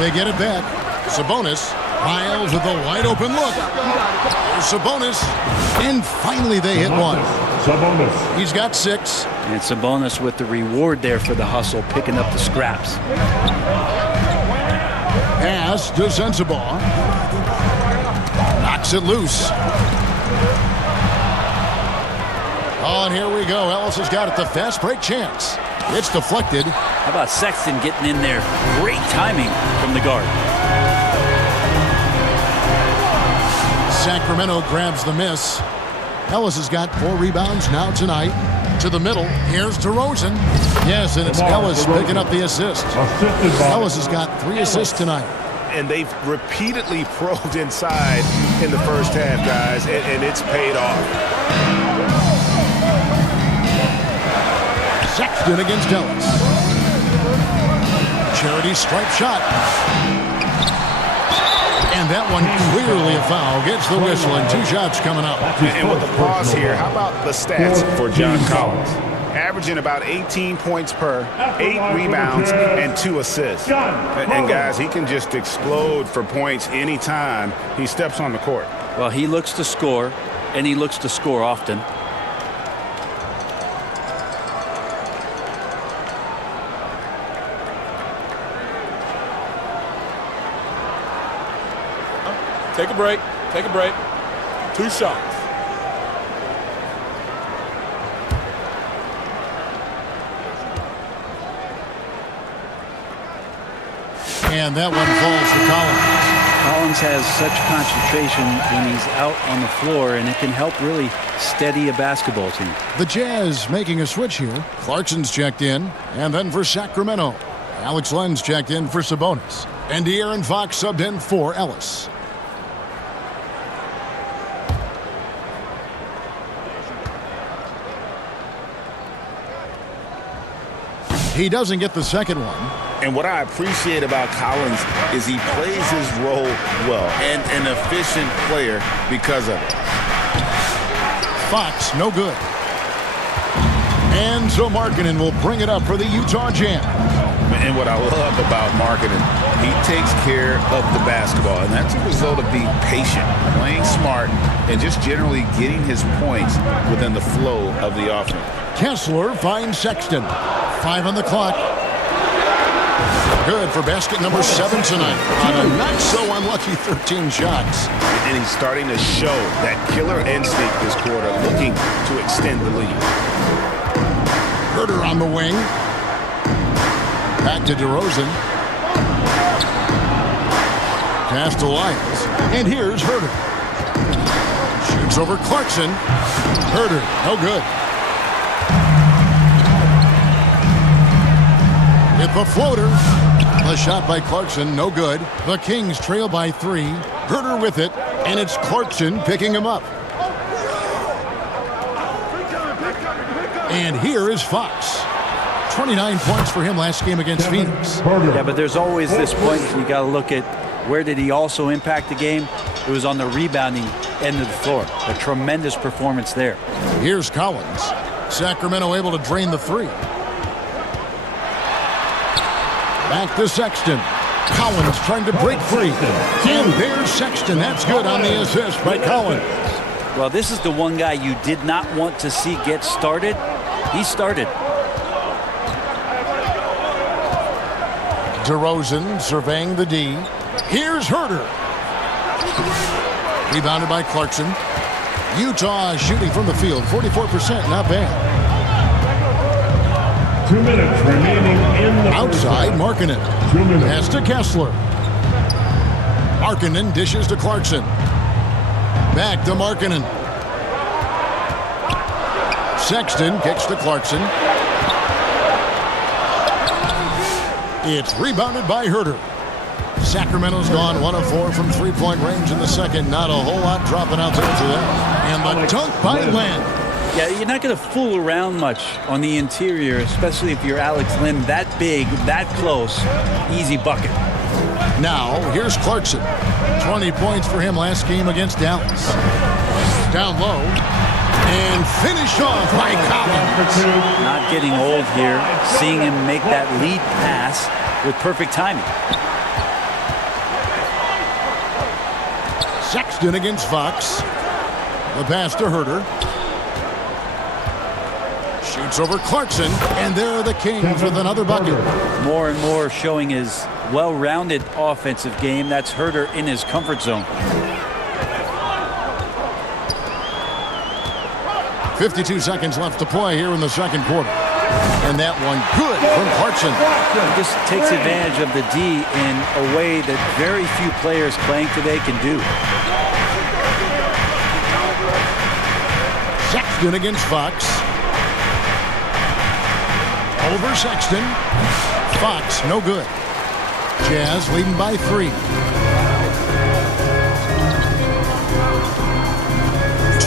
They get it back. Sabonis. Miles with a wide open look. There's Sabonis. And finally they hit one. Sabonis. He's got 6. And Sabonis with the reward there for the hustle, picking up the scraps. Pass to Sensabaugh. Knocks it loose. Oh, and here we go. Ellis has got it. The fast break chance. It's deflected. How about Sexton getting in there? Great timing from the guard. Sacramento grabs the miss. Ellis has got 4 rebounds now tonight. To the middle. Here's DeRozan. Yes, and it's Ellis picking up the assist. Ellis has got 3 assists tonight. And they've repeatedly probed inside in the first half, guys, and it's paid off. Sexton against Ellis. Charity stripe shot. And that one clearly a foul. Gets the whistle and 2 shots coming up. And with the pause here, how about the stats for John Collins? Averaging about 18 points per, 8 rebounds, and 2 assists. And guys, he can just explode for points anytime he steps on the court. Well, he looks to score, and he looks to score often. Take a break. Take a break. 2 shots. And that one falls for Collins. Collins has such concentration when he's out on the floor, and it can help really steady a basketball team. The Jazz making a switch here. Clarkson's checked in. And then for Sacramento, Alex Len's checked in for Sabonis. And De'Aaron Fox subbed in for Ellis. He doesn't get the second one. And what I appreciate about Collins is he plays his role well and an efficient player because of it. Fox, no good. And so Markkanen will bring it up for the Utah Jazz. And what I love about Markkanen, he takes care of the basketball. And that's a result of being patient, playing smart, and just generally getting his points within the flow of the offense. Kessler finds Sexton. 5 on the clock. Good for basket number 7 tonight on a not so unlucky 13 shots. And he's starting to show that killer instinct this quarter, looking to extend the lead. Herter on the wing. Back to DeRozan. Pass to Lyles. And here's Herter. Shoots over Clarkson. Herter, no good. Hit the floater. The shot by Clarkson, no good. The Kings trail by 3. Herter with it, and it's Clarkson picking him up. And here is Fox. 29 points for him last game against Phoenix. Yeah, but there's always this point you got to look at where did he also impact the game. It was on the rebounding end of the floor. A tremendous performance there. Here's Collins. Sacramento able to drain the 3. Back to Sexton. Collins trying to break free. And there's Sexton. That's good on the assist by Collins. Well, this is the one guy you did not want to see get started. He started. DeRozan surveying the D. Here's Herder. Rebounded by Clarkson. Utah shooting from the field, 44%, not bad. 2 minutes remaining in the Outside, Markkanen. 2 minutes. Pass to Kessler. Markkanen dishes to Clarkson. Back to Markkanen. Sexton kicks to Clarkson. It's rebounded by Herder. Sacramento's gone 1 of 4 from three-point range in the second. Not a whole lot dropping out there for them. And the dunk by Len. Yeah, you're not going to fool around much on the interior, especially if you're Alex Len, that big, that close. Easy bucket. Now, here's Clarkson. 20 points for him last game against Dallas. Down low. And finished off by Collins. Not getting old here. Seeing him make that lead pass with perfect timing. Sexton against Fox. The pass to Herder. Shoots over Clarkson. And there are the Kings with another bucket. More and more showing his well-rounded offensive game. That's Herder in his comfort zone. 52 seconds left to play here in the second quarter. And that one good from Clarkson. He just takes advantage of the D in a way that very few players playing today can do. Sexton against Fox. Over Sexton. Fox, no good. Jazz leading by 3.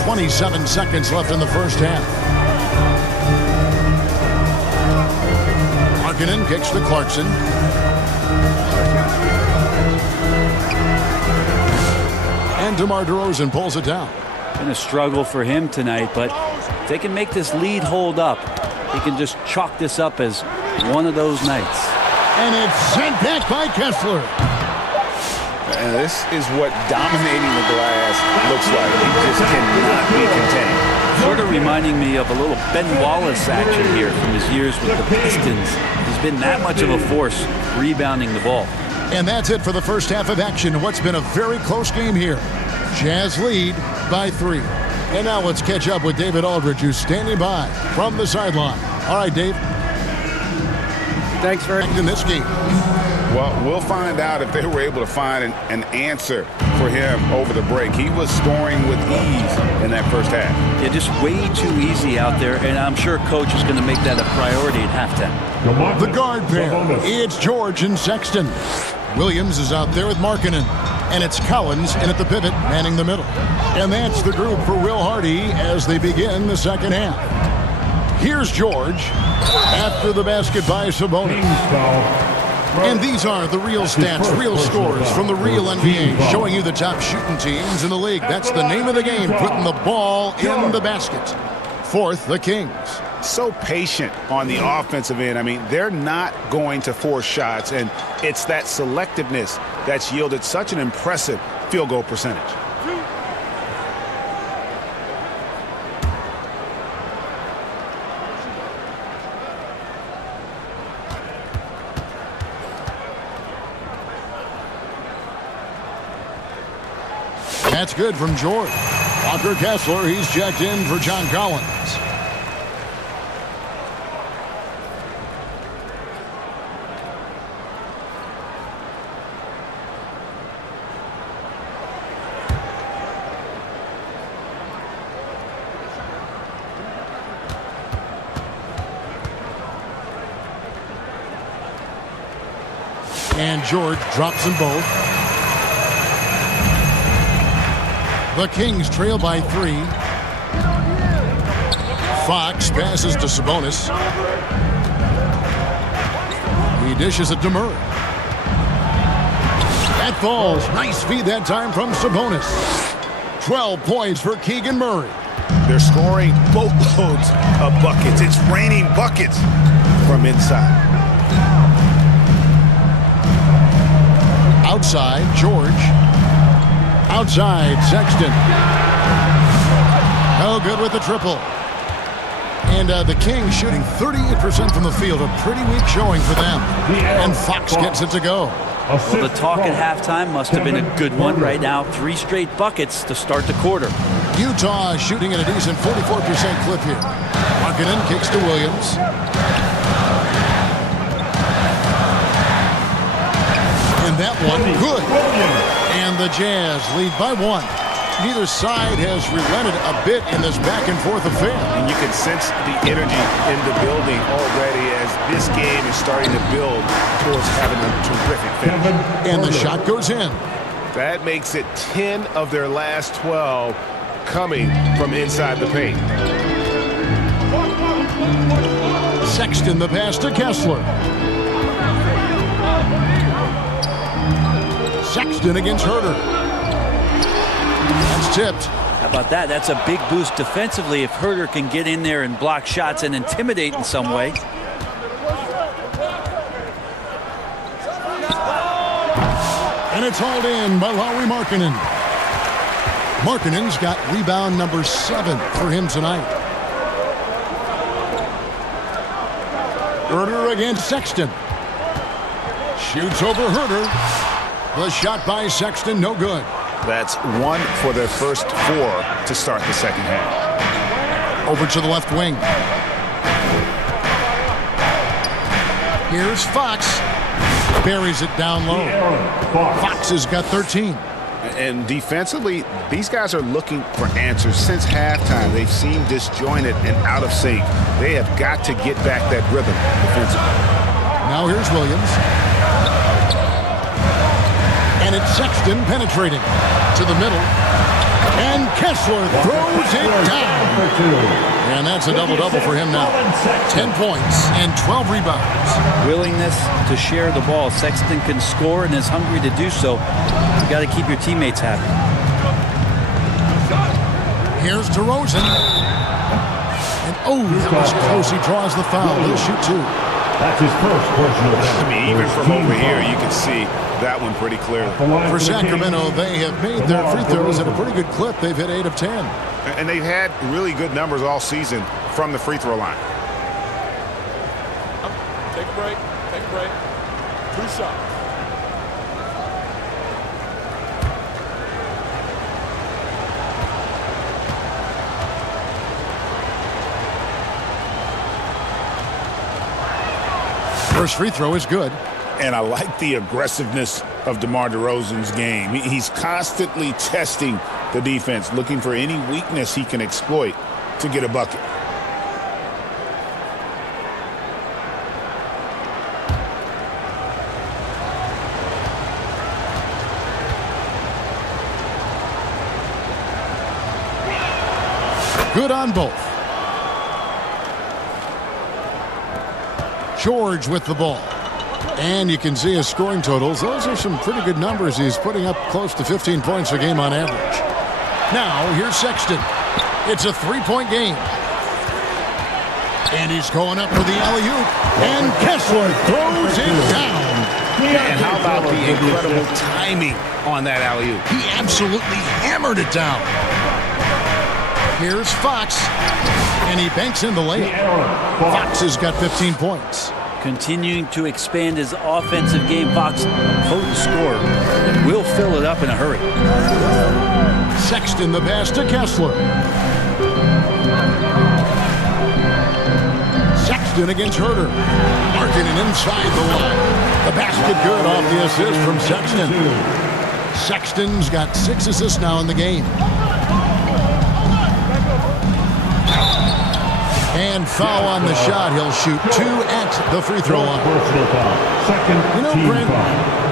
27 seconds left in the first half. Markkanen kicks to Clarkson. And DeMar DeRozan pulls it down. Been a struggle for him tonight, but if they can make this lead hold up, he can just chalk this up as one of those nights. And it's sent back by Kessler. And this is what dominating the glass looks like. He just cannot be contained. Sort of reminding me of a little Ben Wallace action here from his years with the Pistons. He's been that much of a force rebounding the ball. And that's it for the first half of action. What's been a very close game here. Jazz lead by 3. And now let's catch up with David Aldridge, who's standing by from the sideline. All right, Dave. Thanks very much. In this game. Well, we'll find out if they were able to find an answer for him over the break. He was scoring with ease in that first half. Yeah, just way too easy out there, and I'm sure Coach is going to make that a priority at halftime. The guard pair. It's George and Sexton. Williams is out there with Markkanen. And it's Collins in at the pivot, manning the middle. And that's the group for Will Hardy as they begin the second half. Here's George after the basket by Sabonis. And these are the real stats, real scores from the real NBA, showing you the top shooting teams in the league. That's the name of the game, putting the ball in the basket. Fourth, the Kings. So patient on the offensive end. I mean, they're not going to force shots, and it's that selectiveness that's yielded such an impressive field goal percentage. That's good from George. Walker Kessler, he's checked in for John Collins. And George drops them both. The Kings trail by 3. Fox passes to Sabonis. He dishes it to Murray. That falls. Nice feed that time from Sabonis. 12 points for Keegan Murray. They're scoring boatloads of buckets. It's raining buckets from inside. Outside, George. Outside, Sexton. No good with the triple. And the Kings shooting 38% from the field. A pretty weak showing for them. And Fox gets it to go. Well, the talk at halftime must have been a good one. Right now, 3 straight buckets to start the quarter. Utah shooting at a decent 44% clip here. Markkanen kicks to Williams. And that one, good. And the Jazz lead by 1. Neither side has relented a bit in this back-and-forth affair. And you can sense the energy in the building already as this game is starting to build towards having a terrific finish. And the shot goes in. That makes it 10 of their last 12 coming from inside the paint. Sexton the pass to Kessler. Sexton against Herter. That's tipped. How about that? That's a big boost defensively if Herter can get in there and block shots and intimidate in some way. And it's hauled in by Lauri Markkanen. Markkanen's got rebound number 7 for him tonight. Herter against Sexton. Shoots over Herter. The shot by Sexton, no good. That's 1 for their first 4 to start the second half. Over to the left wing. Here's Fox. Buries it down low. Fox has got 13. And defensively, these guys are looking for answers. Since halftime, they've seemed disjointed and out of sync. They have got to get back that rhythm defensively. Now here's Williams. And it's Sexton penetrating to the middle. And Kessler throws it down. And that's a double-double for him now. 10 points and 12 rebounds. Willingness to share the ball. Sexton can score and is hungry to do so. You got to keep your teammates happy. Here's DeRozan. And that was close. He draws the foul. He'll shoot 2. That's his first personal foul. I mean, even from over here, you can see that one pretty clearly. For Sacramento, they have made their free throws at a pretty good clip. They've hit 8 of 10. And they've had really good numbers all season from the free throw line. Take a break. Take a break. 2 shots. First free throw is good. And I like the aggressiveness of DeMar DeRozan's game. He's constantly testing the defense, looking for any weakness he can exploit to get a bucket. Good on both. George with the ball. And you can see his scoring totals. Those are some pretty good numbers. He's putting up close to 15 points a game on average. Now, here's Sexton. It's a 3-point game. And he's going up for the alley-oop. And Kessler throws it down. And how about the incredible timing on that alley-oop? He absolutely hammered it down. Here's Fox. And he banks in the layup. Fox has got 15 points. Continuing to expand his offensive game. Fox, potent scorer, and will fill it up in a hurry. Sexton the pass to Kessler. Sexton against Herter. Markkanen inside the line. The basket good off the assist from Sexton. Sexton's got 6 assists now in the game. And foul on the shot. He'll shoot 2 at the free throw line. You know, Brent,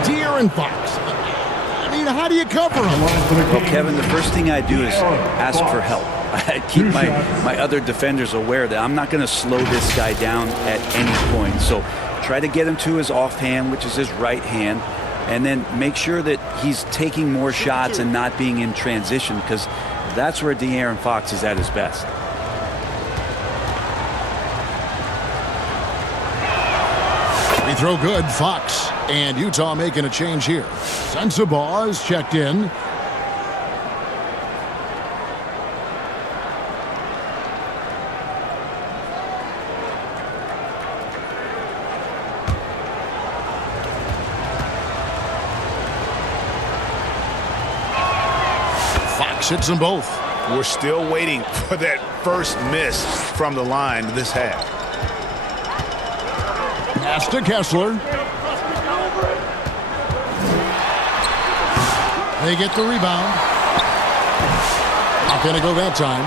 De'Aaron Fox, I mean, how do you cover him? Well, Kevin, the first thing I do is ask for help. I keep my other defenders aware that I'm not going to slow this guy down at any point. So try to get him to his offhand, which is his right hand, and then make sure that he's taking more shots and not being in transition, because that's where De'Aaron Fox is at his best. Free throw good, Fox. And Utah making a change here. Sensabaugh is checked in. Fox hits them both. We're still waiting for that first miss from the line this half. Pass to Kessler. They get the rebound. Not going to go that time.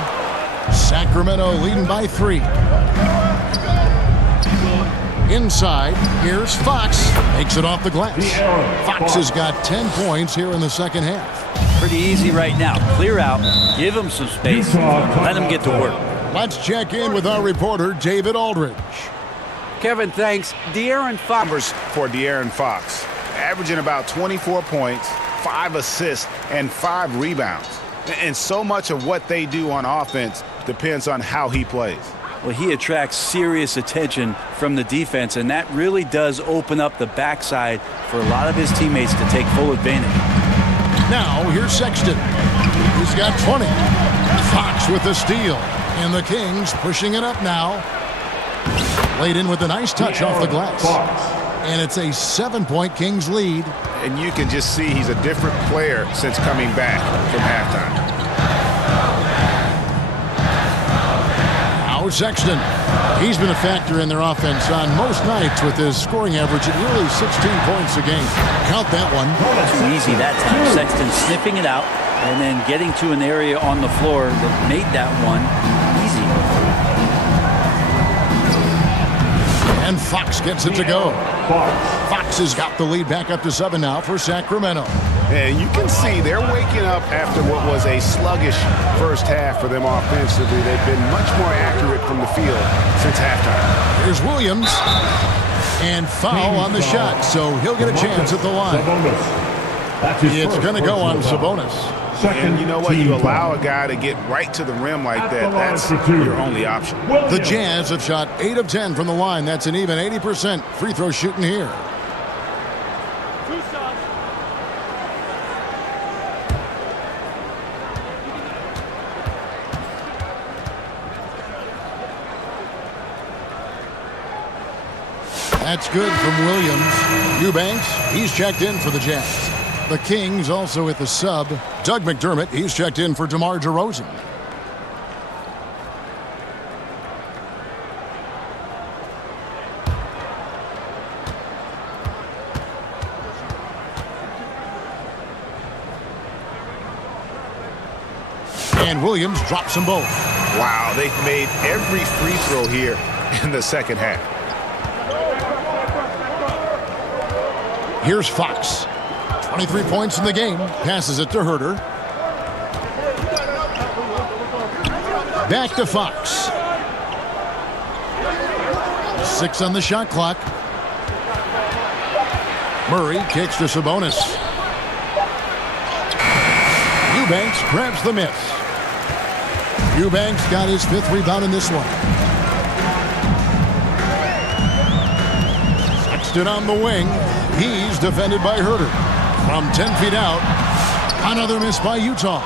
Sacramento leading by 3. Inside, here's Fox. Makes it off the glass. Fox has got 10 points here in the second half. Pretty easy right now. Clear out, give him some space, let him get to work. Let's check in with our reporter, David Aldridge. Kevin, thanks. De'Aaron Fox. Numbers for De'Aaron Fox, averaging about 24 points, 5 assists, and 5 rebounds. And so much of what they do on offense depends on how he plays. Well, he attracts serious attention from the defense, and that really does open up the backside for a lot of his teammates to take full advantage. Now, here's Sexton. He's got 20. Fox with the steal. And the Kings pushing it up now. Laid in with a nice touch off the glass. And it's a 7-point Kings lead. And you can just see he's a different player since coming back from halftime. Now Sexton. He's been a factor in their offense on most nights with his scoring average at nearly 16 points a game. Count that one. Too easy that time. Sexton sniffing it out and then getting to an area on the floor that made that one easy. And Fox gets it to go. Fox has got the lead back up to 7 now for Sacramento. And you can see they're waking up after what was a sluggish first half for them offensively. They've been much more accurate from the field since halftime. Here's Williams. And foul on the shot, so he'll get a chance at the line. It's going to go on Sabonis. And you know what? You allow a guy to get right to the rim like that, that's your only option. The Jazz have shot 8 of 10 from the line. That's an even 80% free throw shooting here. That's good from Williams. Eubanks, he's checked in for the Jazz. The Kings also at the sub. Doug McDermott, he's checked in for DeMar DeRozan. And Williams drops them both. Wow, they've made every free throw here in the second half. Here's Fox. 23 points in the game. Passes it to Herter. Back to Fox. 6 on the shot clock. Murray kicks to Sabonis. Eubanks grabs the miss. Eubanks got his 5th rebound in this one. Sexton on the wing. He's defended by Herter. From 10 feet out, another miss by Utah.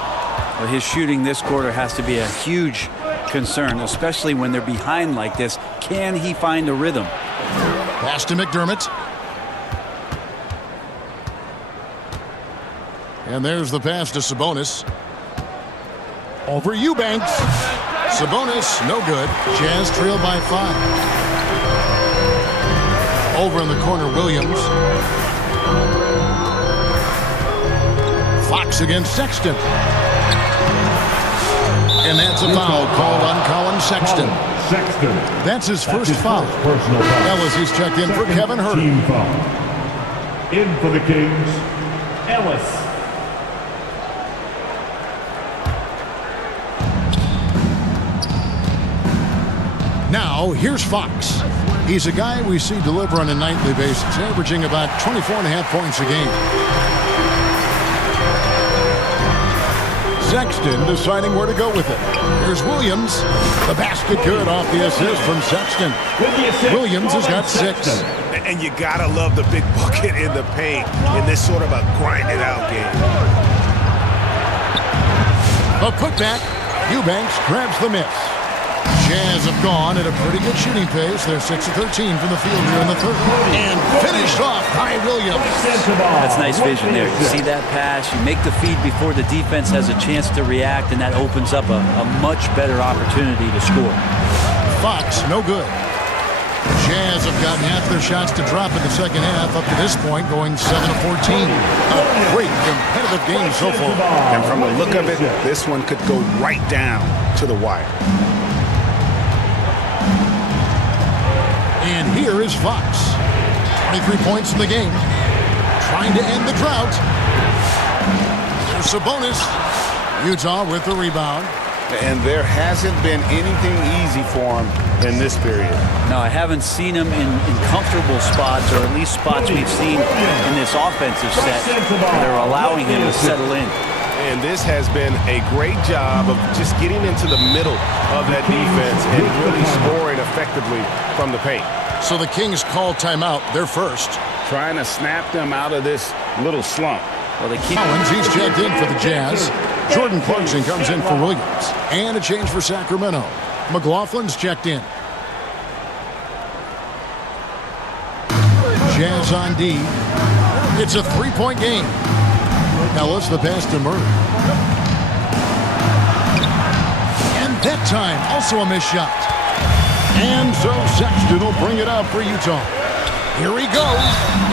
Well, his shooting this quarter has to be a huge concern, especially when they're behind like this. Can he find a rhythm? Pass to McDermott. And there's the pass to Sabonis. Over Eubanks. Sabonis, no good. Jazz trail by 5. Over in the corner, Williams. Fox against Sexton. And that's a foul called on Colin Sexton. That's his first foul. Ellis, he's checked in for Kevin Herter. In for the Kings, Ellis. Now, here's Fox. He's a guy we see deliver on a nightly basis, averaging about 24.5 points a game. Sexton deciding where to go with it. Here's Williams. The basket good off the assist from Sexton. Williams has got 6. And you gotta love the big bucket in the paint in this sort of a grind-it-out game. A putback. Eubanks grabs the miss. Jazz have gone at a pretty good shooting pace. They're 6 of 13 from the field here in the third. And finished off by Williams. That's nice vision there. You see that pass, you make the feed before the defense has a chance to react, and that opens up a much better opportunity to score. Fox, no good. Jazz have gotten half their shots to drop in the second half up to this point, going 7 of 14. A great competitive game so far. And from the look of it, this one could go right down to the wire. And here is Fox. 23 points in the game. Trying to end the drought. There's Sabonis. Utah with the rebound. And there hasn't been anything easy for him in this period. No, I haven't seen him in comfortable spots, or at least spots we've seen in this offensive set that are allowing him to settle in. And this has been a great job of just getting into the middle of that defense and really scoring effectively from the paint. So the Kings call timeout. They're first. Trying to snap them out of this little slump. Well, they keep... Collins, he's checked in for the Jazz. Jordan Clarkson comes in for Williams. And a change for Sacramento. McLaughlin's checked in. Jazz on D. It's a three-point game. Ellis, the pass to Murray. And that time, also a missed shot. And so Sexton will bring it up for Utah. Here he goes.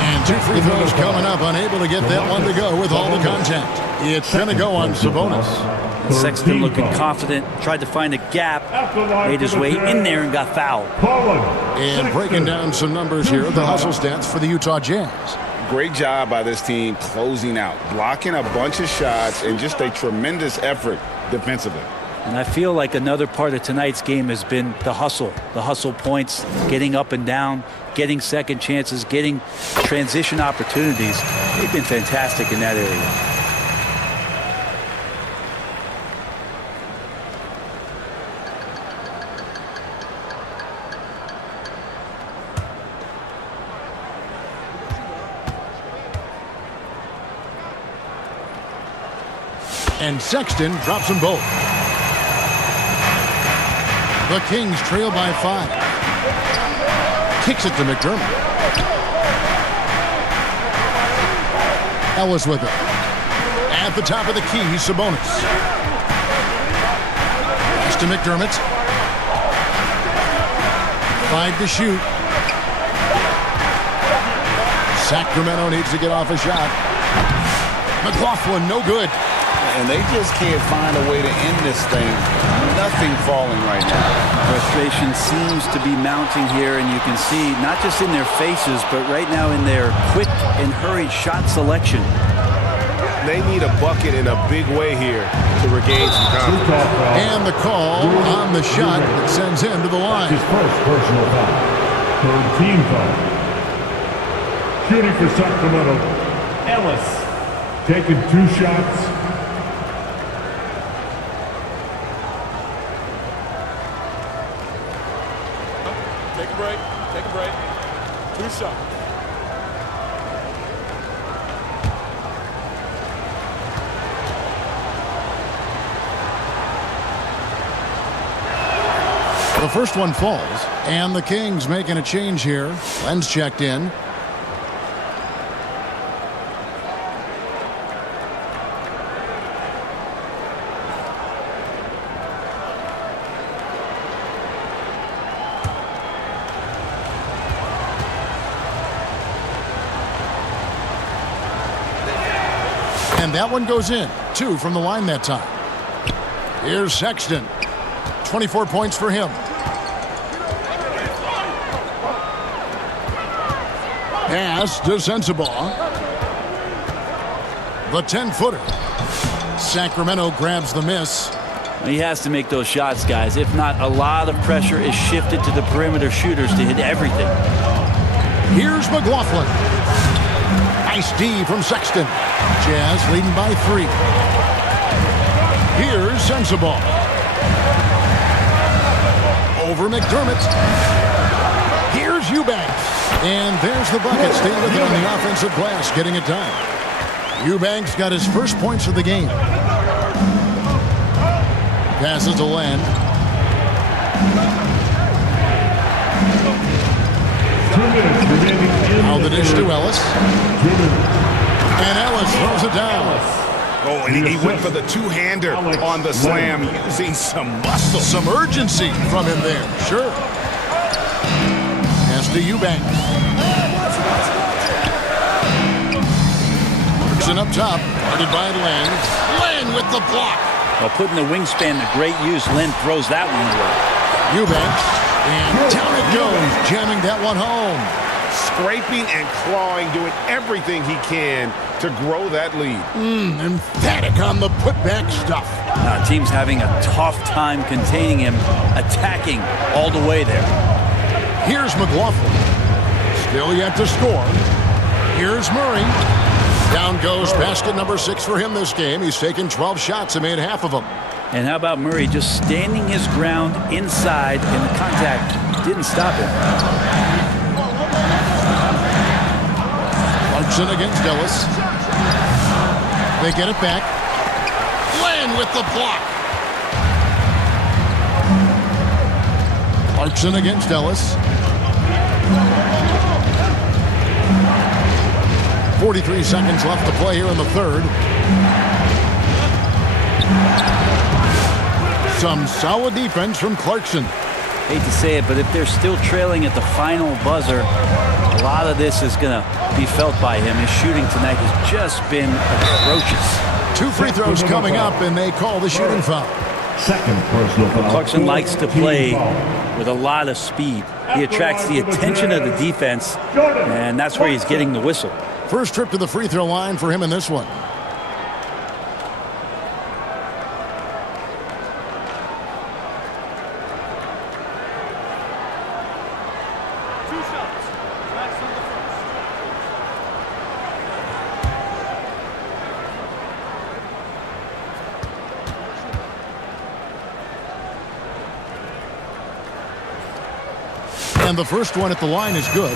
And 2 free throws coming up. Unable to get that one to go with all the contact. It's going to go on Sabonis. Sexton looking confident, tried to find a gap, made his way in there and got fouled. And breaking down some numbers here, the hustle stats for the Utah Jazz. Great job by this team closing out, blocking a bunch of shots, and just a tremendous effort defensively. And I feel like another part of tonight's game has been the hustle points, getting up and down, getting second chances, getting transition opportunities. They've been fantastic in that area. And Sexton drops them both. The Kings trail by 5. Kicks it to McDermott. Ellis with it. At the top of the key, Sabonis. Pass to McDermott. 5 to shoot. Sacramento needs to get off a shot. McLaughlin, no good. And they just can't find a way to end this thing. Nothing falling right now. Frustration seems to be mounting here, and you can see not just in their faces, but right now in their quick and hurried shot selection. They need a bucket in a big way here to regain some confidence. And the call on the shot that sends him to the line. His first personal foul. Third team foul. Shooting for Sacramento, Ellis. Taking 2 shots. Take a break. 2 shots. The first one falls, and the Kings making a change here. Len's checked in. And that one goes in. 2 from the line that time. Here's Sexton. 24 points for him. Pass to Sensabaugh. The 10-footer. Sacramento grabs the miss. He has to make those shots, guys. If not, a lot of pressure is shifted to the perimeter shooters to hit everything. Here's McLaughlin. Nice D from Sexton. Jazz leading by 3. Here's Sensabaugh. Over McDermott. Here's Eubanks. And there's the bucket. Stay with it on the offensive glass, getting it done. Eubanks got his first points of the game. Passes to Len. Now the dish to Ellis. And Ellis throws it down. Oh, and he went for the two-hander on the slam, using some muscle. Some urgency from him there, sure. Pass to Eubanks. Up top, guarded by Len. Len with the block. Well, putting the wingspan to great use, Len throws that one away. Eubanks, and down it goes, jamming that one home. Scraping and clawing, doing everything he can to grow that lead. Emphatic on the putback stuff. Team's having a tough time containing him, attacking all the way there. Here's McLaughlin. Still yet to score. Here's Murray. Down goes basket number 6 for him this game. He's taken 12 shots and made half of them. And how about Murray just standing his ground inside, and the contact didn't stop him. Clarkson against Ellis. They get it back. Len with the block. Clarkson against Ellis. 43 seconds left to play here in the third. Some solid defense from Clarkson. Hate to say it, but if they're still trailing at the final buzzer, a lot of this is going to be felt by him. His shooting tonight has just been atrocious. 2 free throws coming up, and they call the shooting foul. Second personal foul. Clarkson likes to play with a lot of speed. He attracts the attention of the defense, and that's where he's getting the whistle. First trip to the free throw line for him in this one. And the first one at the line is good.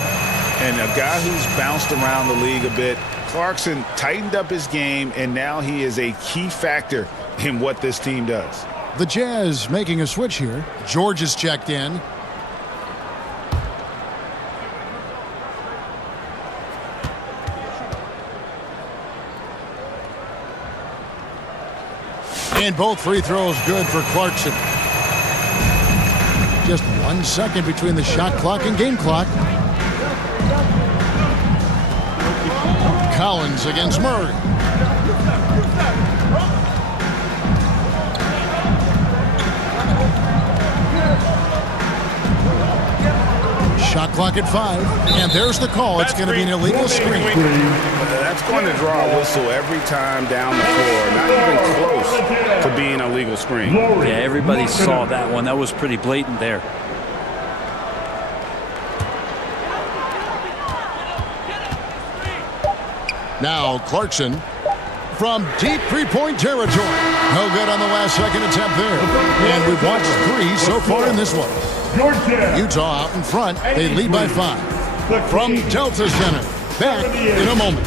And a guy who's bounced around the league a bit, Clarkson tightened up his game, and now he is a key factor in what this team does. The Jazz making a switch here. George is checked in. And both free throws good for Clarkson. Just 1 second between the shot clock and game clock. Collins against Murray. Shot clock at 5. And there's the call. It's going to be an illegal screen. That's going to draw a whistle every time down the floor. Not even close to being a legal screen. Yeah, everybody saw that one. That was pretty blatant there. Now Clarkson from deep three-point territory. No good on the last second attempt there. And we've watched 3 so far in this one. Utah out in front. They lead by 5. From Delta Center. Back in a moment.